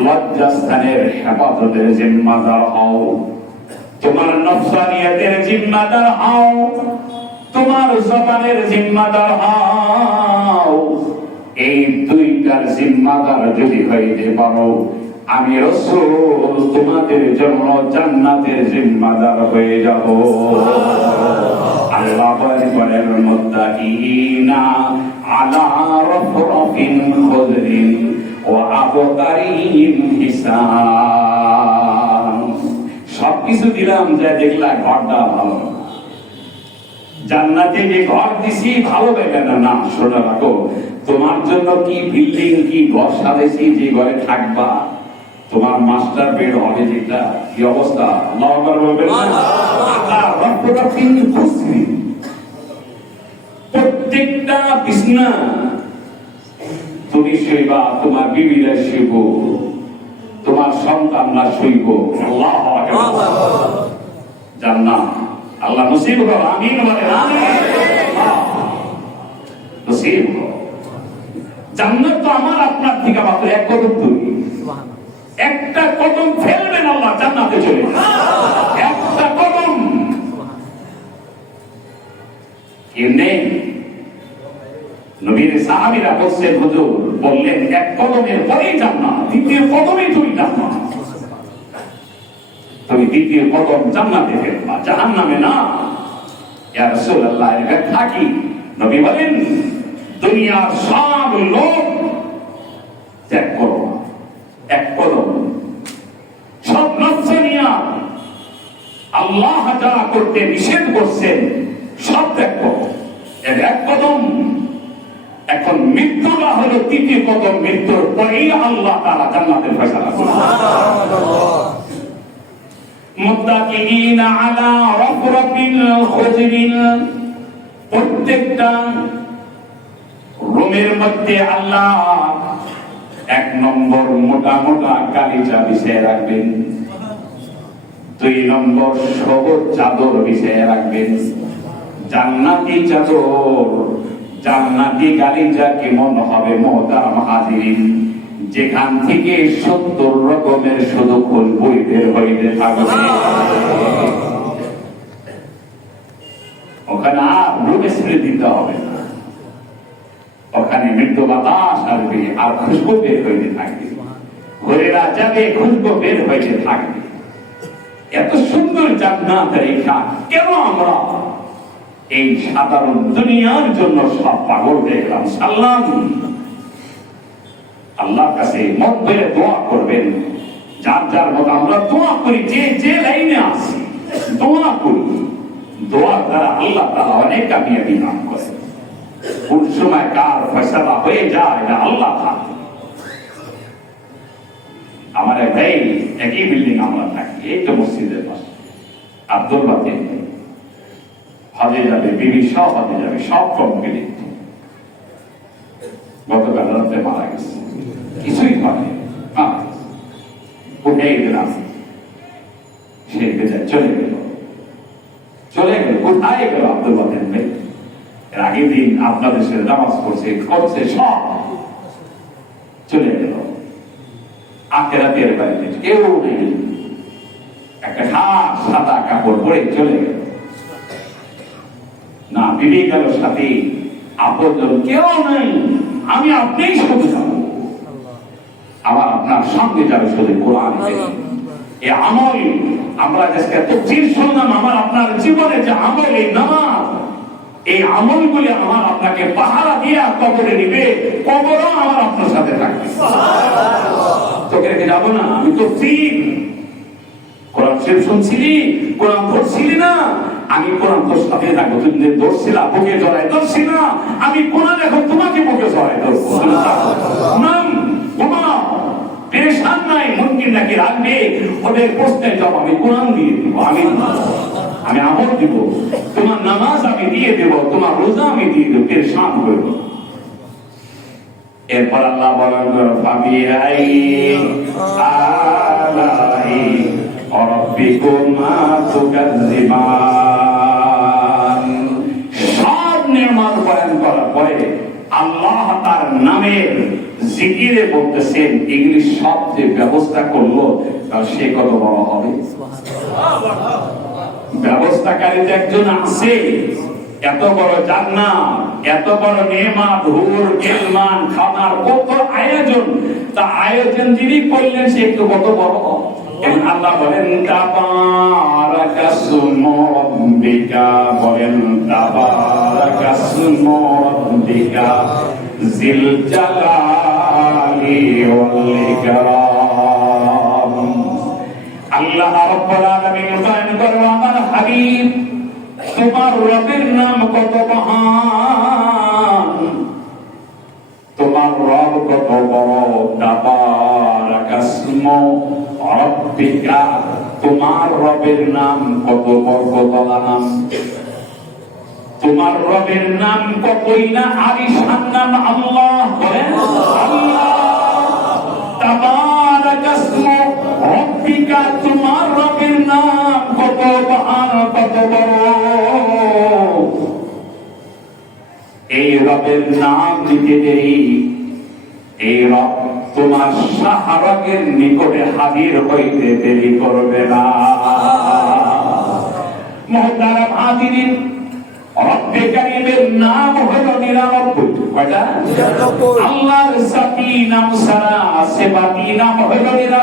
লজ্জাস্থানের হেফাজতের জিম্মাদার হও, তোমার নফসানিয়াতের জিম্মাদার হও, তোমার জবানের জিম্মাদার হও। এই দুইটার জিম্মাদার যদি হইতে পারো, আমি রাসূল তোমাদের জন্য জান্নাতের জিম্মাদার হয়ে যাব। আল্লাহ বলেন, মুত্তাকিনা আলা রাফরাফিন খুদরিন ওয়া আবকারিন হিসান। সবকিছু দিলাম, যা দেখলা ঘরটা ভালো, জান্নাতে যে ঘর দিছি ভালো লাগে না, না শোনা রাখো, তোমার জন্য কি বিল্ডিং কি ঘর সাজাইছি, যে ঘরে থাকবা, তোমার মাস্টার বেড হবে যেটা, কি অবস্থা, আল্লাহু আকবার বলবেন না? আল্লাহ রব্বুল আলামিন খুশি, প্রত্যেকটা বিছনা তুমি শুইবা, তোমার বিবিরা শুইব, তোমার সন্তানরা শুইব, আল্লাহু আকবার, জান্নাত আল্লাহ নসিব করো, আমিন বলেন, আমিন, নসিব করো। জান্নাত তো আমার আপনার থেকে মাত্র এক কদম দূরে, একটা কদম ফেলবেন আল্লাহ জান্নাতে চলে, একটা কদম। এমনি নবীর সাহাবীরা বলছেন, হুজুর বললেন এক কদমের পরেই জান্নাত, দ্বিতীয় কদমে তুমি জান্নাত, তুমি দ্বিতীয় কদম জান্নাতে ফেলবা, জাহান্নামে না। ইয়া রাসূলুল্লাহ, এর ব্যাখ্যা কি? নবী বলেন, দুনিয়ার সব লোক ত্যাগ করো, এক কদম, সব নফসানিয়া আল্লাহ যা করতে নিষেধ করছেন সব ত্যাগ করো, এর এক কদম। এখন মৃত্যুটা হলো তৃতীয় কদম, মৃত্যুর পরেই আল্লাহ তাআলা জান্নাতের ফয়সালা করবেন। মুত্তাকিনা আলা রাফরাফিন খুদরিন, প্রত্যেকটা রুমের মধ্যে আল্লাহ এক নম্বর মোটা মোটা গালিচা বিছিয়ে রাখবেন, দুই নম্বর সবুজ চাদর বিছিয়ে রাখবেন, জান্নাতি চাদর, জান্নাতি গালিচা কেমন হবে মুহতারাম হাজিরিন, যেখান থেকে 70 রকমের শুধু ফুল বই বের হইতে থাকবে, ওখানে আর রুমে ছেড়ে দিতে হবে না, ওখানে মৃত্যু বাতাস আসবে আর খুশবু বের হইতে থাকবে, ঘোরেরা যাবে খুশবু বের হইতে থাকবে। এত সুন্দর জান্নাত রেখা কেন আমরা এই সাধারণ দুনিয়ার জন্য সব পাগল দেখলাম? সাল্লাম আল্লাহর কাছে মন ভরে দোয়া করবেন, যার যার মতো আমরা দোয়া করি, যে যে লাইনে আছি দোয়া করি, দোয়া দ্বারা আল্লাহ তাআলা অনেক কামিয়াবি দান করেন। কোন সময় কার ফয়সালা হয়ে যায় এটা আল্লাহ তাআলা। আমার ভাই একই বিল্ডিং আমরা থাকি, এই তো মসজিদের পাশে, আব্দুল বাতিল হজে যাবে, বিবি সব হজে যাবে, সব কমপ্লিট, গতকাল রাতে মারা গেছে, কিছুই হয় উঠে গেলাম, সে চলে গেল, চলে গেল, কোথায় গেল আব্দুল বাতিল ভাই? এর আগের দিন আপনাদের সাথে নামাজ করছে সব চলে গেল, আখেরাতের বাড়িতে কেউ নেই, একটা খাস সাদা কাপড় পরে চলে গেল, না বিবি গেল সাথে, আপনজন কেউ নাই, আমি আপনিই শুধু যাবো, আবার আপনার সঙ্গে যাবে শুধু কোরআন। এই আমল আমরা আজকে তাফসীর শুনলাম, আমার আপনার জীবনে যে আমল, এই নামাজ, এই আমলগুলি আমার আপনাকে পাহারা দিয়ে কবরে নিবে, কবরও আমার আপনার সাথে থাকবে, তোকে রেখে যাবো না। আমি তো কোরআন শরীফ শুনছিলি, কোরআন পড়ছিলি না, আমি কোরআন তোর সাথে থাকবো, তুমি ধরছিলা বুকে জড়াই ধরছি না, আমি কোরআন এখন তোমাকে বুকে জড়াই ধরবো, নাম ঘুমাও, পেরেশান নাই, মুমকিন নাকি রাখবে, ওদের প্রশ্নের জবাব আমি কোরআন দিয়ে দিব, আমি আমল দিব, তোমার নামাজ আমি দিয়ে দেব, তোমার রোজা আমি দিয়ে দেব, পেরেশান করব। এরপর আল্লাহ বলেন, ফাবিআই আলাই রাব্বিকুমা তুকাজ্জিবান, নামের জিকিরে বলতেছেন ইংলিশ শব্দে ব্যবস্থা করলো, তাহলে সে কত বড় হবে। ব্যবস্থাকারী একজন আছে, এত বড় জান্নাত, এত বড় নেয়ামত, হুর মেহমান, খাবার, কত আয়োজন, তা আয়োজন যিনি করলেন সে একটু কত বড়। আল্লাহ বলেন তাবারাকাসমু রাব্বিকা, বলেন তাবারাকাসমু রাব্বিকা জিল জালালি ওয়াল ইকরাম। আল্লাহ রাব্বুল আলামিন বলেন করো আমার হাবিব, তোমার রবের নাম কত মহান, তোমার রব কত বড়। তাবারাকাসমু রাব্বিকা, তোমার রবের নাম কত বরকতওয়ালা নাম, তোমার রবের নাম কতই না আলিশান নাম। আল্লাহ বলেন আল্লাহ। তাবারাকাসমু রাব্বিকা, তোমার রবের নাম কত মহান, কত বড়। এই রবের নাম নিতে দেরি, এই রব তোমার শাহবাগের নিকটে হাজির হইতে দেরি করবে না। মুহতারাম হাজিরিন, রব্বে কারীমের নাম হলো 99। কয়টা? আল্লাহর জাতি নাম ছাড়া সিফাতি নাম হলো 99টা।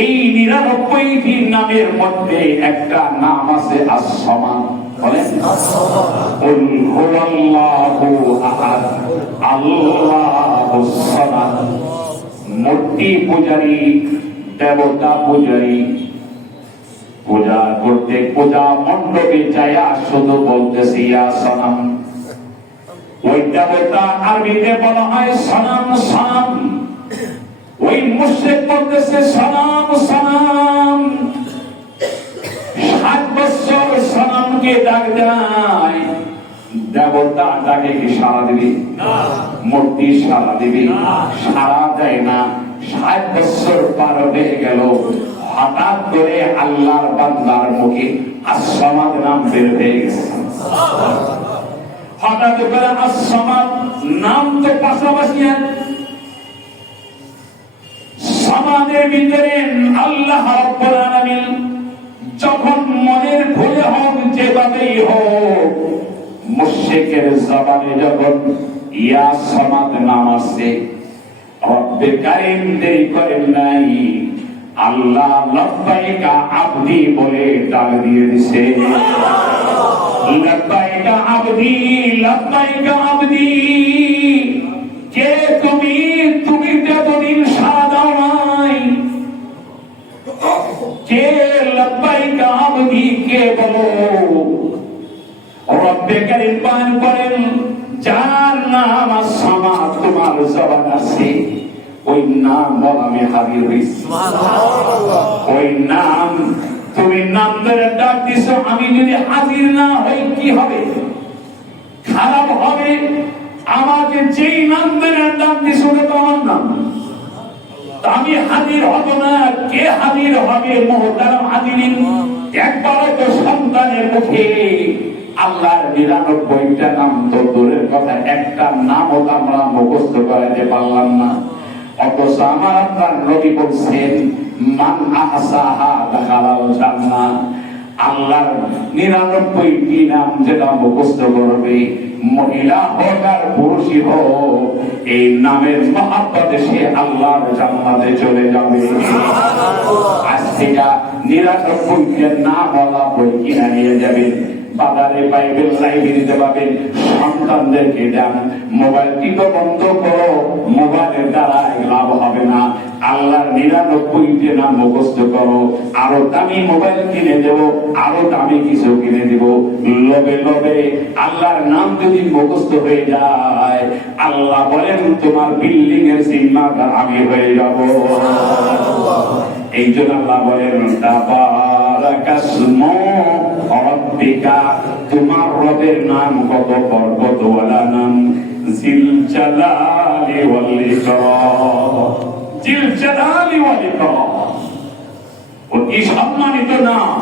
এই 99টি নামের মধ্যে একটা নাম আছে আস-সামাদ। বলেন কুল হুয়াল্লাহু আহাদ আল্লাহুস সামাদ। মূর্তি পূজারী, দেবতা পূজারী পূজা করতে পূজা মণ্ডপে যায়া শুধু বলতেছে ইয়া সনাম। ওই দেবতা আরবিতে বলা হয় সনাম, সনাম। ওই মুশরিক বলতেছে সনাম, সনাম। 7 বছর সনামকে ডাক দেয়, দেবতা ডাকে কি সাড়া দিবি? মূর্তি সাড়া দিবি? সাড়া দেয় না। 7 বছর পার হয়ে গেল, হঠাৎ করে আল্লাহর বান্দার মুখে আস-সামাদ নাম বের হয়ে গেছে। হঠাৎ করে আস-সামাদ নাম তো পাশাপাশি, সামাদের ভিতরে আল্লাহ রাব্বুল আলামিন যখন মনের ভুলে হোক, যেভাবেই হোক, মুশরিকের জবানে যখন ইয়া সামাদ নাম আসে, রব্বে কারীম দেরি করেন নাই, আল্লাহ লব্বাইকা আবদি বলে ডাক দিয়ে দিছে। লব্বাইকা আবদি, লব্বাইকা আবদি। কে তুমি? তুমি যতদিন সাড়া দাও নাই। কে লব্বাইকা আবদি, কে বলো? রব্বে কারীম পান করেন যার নাম আস-সামাদ তোমার জবান আছে, ওই নাম বল আমি হাজির হইছি। ওই নাম তুমি নাম ধরে ডাক দিছো, আমি যদি হাজির না হই কি হবে? খারাপ হবে। আমাকে যেই নাম ধরে ডাক দিছো ওটা তো আমার নাম, আমি হাজির হব না। কে হাজির হবে? মুহতারাম হাজিরিন, একবার তো সন্তানের মুখে আল্লাহর 99টা নাম তো দূরের কথা, একটা নামও আমরা মুখস্থ করাতে পারলাম না। অথচ আমার আপনার নবী বলছেন মান আহসাহা দাখালাল জান্নাহ। আল্লাহর 99টি নাম যেটা মুখস্থ করবে, মহিলা হোক আর পুরুষই হোক, এই নামের মহব্বতে সে আল্লাহর জান্নাতে চলে যাবে। আজ থেকে 99টা নাম বলা বই কিনা নিয়ে যাবেন, বাজারে পাইবেন, লাইব্রেরিতে পাবেন। সন্তানদেরকে দেন, মোবাইল টিপা বন্ধ করো, মোবাইলের দ্বারা লাভ হবে না। আল্লাহর 99টি নাম মুখস্থ করো। আরো দামি মোবাইল কিনে দেব, আরো দামি কিছু কিনে দিব। লোভে লোভে আল্লাহর নাম যদি মুখস্থ হয়ে যায়, আল্লাহ বলেন তোমার বিল্ডিং এর জিম্মাদার আমি হয়ে যাব। এই জন্য আল্লাহ বলেন তাবারাকাসমু রাব্বিকা, তোমার রবের নাম কত বরকতওয়ালা নাম, জিল জালালি ওয়াল ইকরাম। জিল জালালি ওয়াল ইকরাম, অতি সম্মানিত নাম,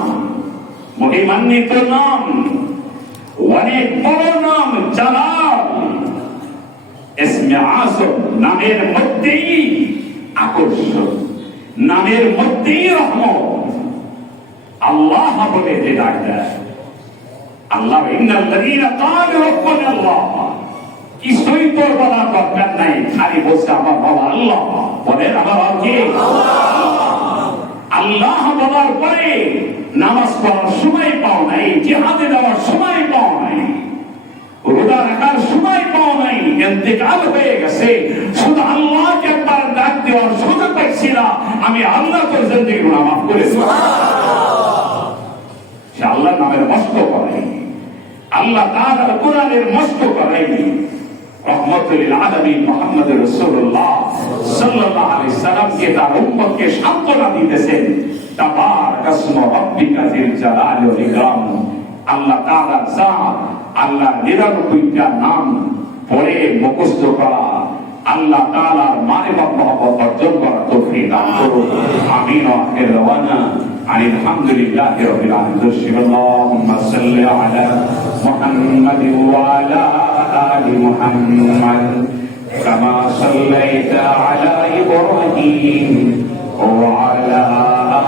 মহিমান্বিত নাম, অনেক বড় নাম। জালাল ইসমে আযম, নামের মধ্যেই আকর্ষণ, নামের মধ্যেই রহমত। আল্লাহ বলে যে ডাক দেয় আল্লাহ, ইন্নাল্লাযীনা ক্বালু রাব্বুনা আল্লাহ, কিছুই তো বলার দরকার নাই, খালি বলছে আমার বাবা আল্লাহ। বলেন আমার বাবা কে? আল্লাহ বলার পরে নামাজ পড়ার সময় পাও নাই, জিহাদে যাওয়ার সময় পাও নাই, রোজা রাখার সময় পাও নাই, ইন্তেকাল হয়ে গেছে, শুধু আল্লাহকে একবার ডাক দেওয়ার সুযোগ পাইছি না, আমি আল্লাহ তোর জিন্দেগি গুনাহ মাফ করে দেব। সে আল্লাহর নামের মস্ত করাই, আল্লাহ তাআলার কোরআনের মস্ত করাই। রহমতুল আলামিন মুহাম্মদ রাসূলুল্লাহ সাল্লাল্লাহু আলাইহি সাল্লামকে তার উম্মতকে সান্ত্বনা দিতেছেন, তাবারাকাসমু রাব্বিকা যিল জালালি ওয়াল ইকরাম। আল্লাহ তাআলার জাত, আল্লাহর 99টা নাম পড়ে মুখস্থ করা, আল্লাহ তাআলার মারিফত মহব্বত অর্জন করার তৌফিক দান করুন। আমিন ওয়া আখির দাওয়ানা আলহামদুলিল্লাহি রাব্বিল আলামিন। আল্লাহুম্মা সাল্লি আলা মুহাম্মাদ ওয়া আলা আলি মুহাম্মাদ কামা সাল্লাইতা আলা ইব্রাহিম ওয়া আলা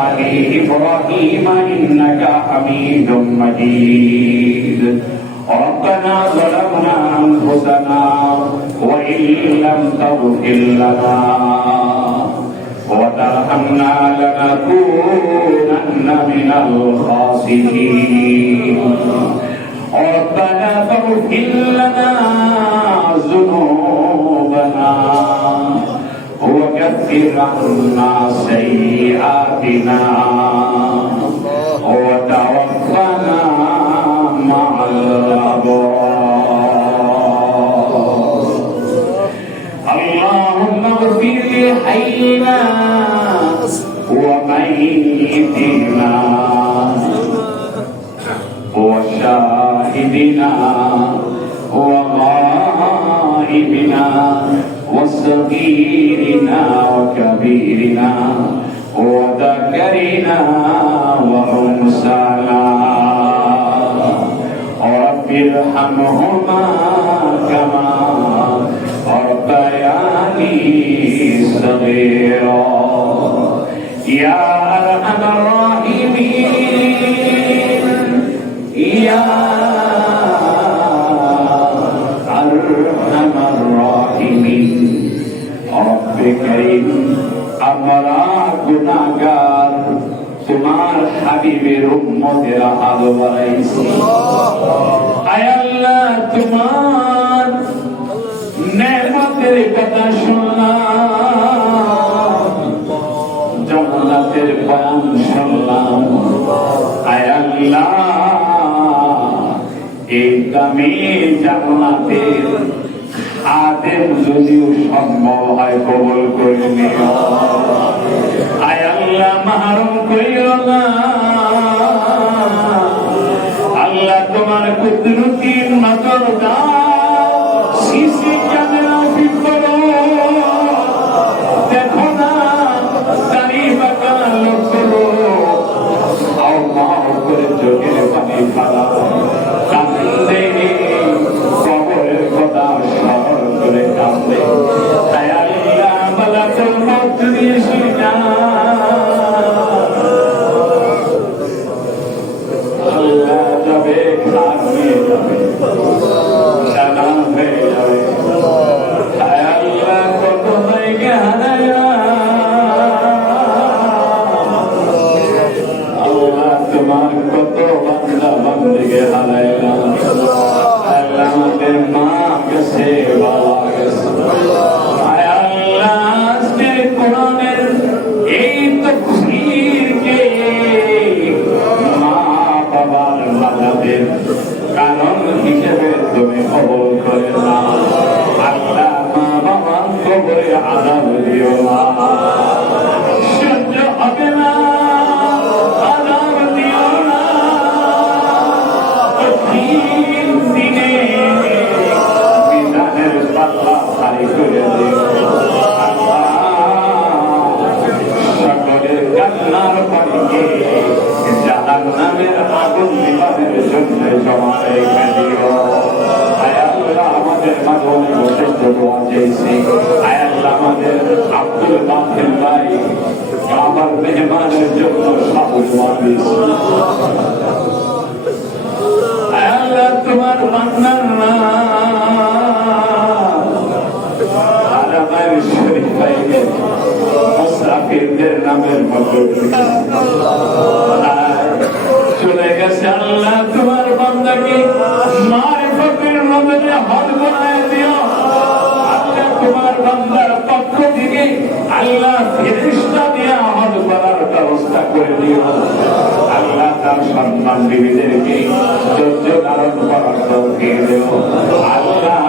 আলি ইব্রাহিম ইন্নাকা হামিদুম মাজিদ। ربنا ظلمنا أنفسنا وإن لم تغفر لنا وترحمنا لنكونن من الخاسرين ربنا فاغفر لنا ذنوبنا وكفر عنا سيئاتنا وتوفنا مع الأبرار اللهم اغفر لحينا وميتنا وشاهدنا وغائبنا وصغيرنا وكبيرنا وذكرنا وأنثانا رب ارحمهما كما ربياني صغيرا يا أرحم الراحمين يا أرحم الراحمين رب كريم আমরা গুনাহগার, তোমার হাবিবের উম্মতেরা হাত বাড়াইছি। আয় আল্লাহ, তোমার নেয়ামতের কথা শুনলাম, জান্নাতের বয়ান শুনলাম। আয় আল্লাহ, এই দামি জান্নাতের আদেম যদিও সম্ভব হয় কবুল করে নিও। আয় আল্লাহ, মাহরুম করিও না। আল্লাহ, তোমার কুদরতির নজর দাও, সিসি ক্যামেরা ফিট করো, দেখো না দাড়ি বাঁকা লোক করো, আও মাফ করে চোখের পানি ফালা, কান্দে কবরের কথা স্মরণ করে কান্দে। আয় আল্লাহ, মালাকুল মউত দিয়ে শুনা, আল্লাহ যাবে খান নিয়ে যাবে, জানা হয়ে যাবে। আয় আল্লাহ, কত জায়গা হারায়া, আল্লাহ তোমার কত বান্দা বান্দিকে হারাইলা। আল্লাহ, আমাদের মা গেছে, বাবা গেছে। আয় আল্লাহ, আজকে কোরআনের এই তাফসীরকে মা বাবার মাঝাবের কারণ হিসেবে তুমি কবুল করে নাও। আল্লাহ, মা বাবার কবরে আযাব দিও না, সহ্য হবে না, আযাব দিও না। কঠিন দিনে বিধানের পাল্লা ভারী করে দিও। আল্লাহ, সকলের কান্নার পানিকে জাহান্নামের আগুন নিবারণের জন্য জমা রেখে দিও। আয় আল্লাহ, আমাদের মাঝে অনেক দোয়া চেয়েছি। আয় আল্লাহ আমাদের আব্দুল বাতিল ভাই আমার মেহমানের জন্য সাবধান আল্লাহ তোমার বান্দার মুসাফিরদের নামের মতো চলে গেছে আল্লাহ তোমার বান্দাকে মারিফতের নজরে হল বানায় দিও আল্লাহ তোমার বান্দার পক্ষ থেকে আল্লাহ ফেরেশতা দিয়ে হল করার ব্যবস্থা করে দিও আল্লাহ তার সন্তান বিবিদেরকে ধৈর্য ধারণ করার তৌফিক দিও আল্লাহ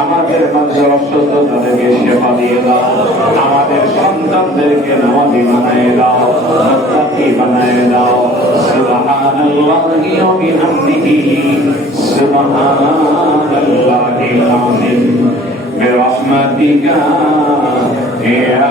আমাদের মাঝে অসুস্থতাদেরকে সেবা দিয়ে দাও আমাদের সন্তানদেরকে নামাজি বানায় দাও মুত্তাকি বানায় দাও সুবহানাল্লাহি ওয়া বিহামদিহি সুবহানাল্লাহিল আযীম বিরহমাতিকা ইয়া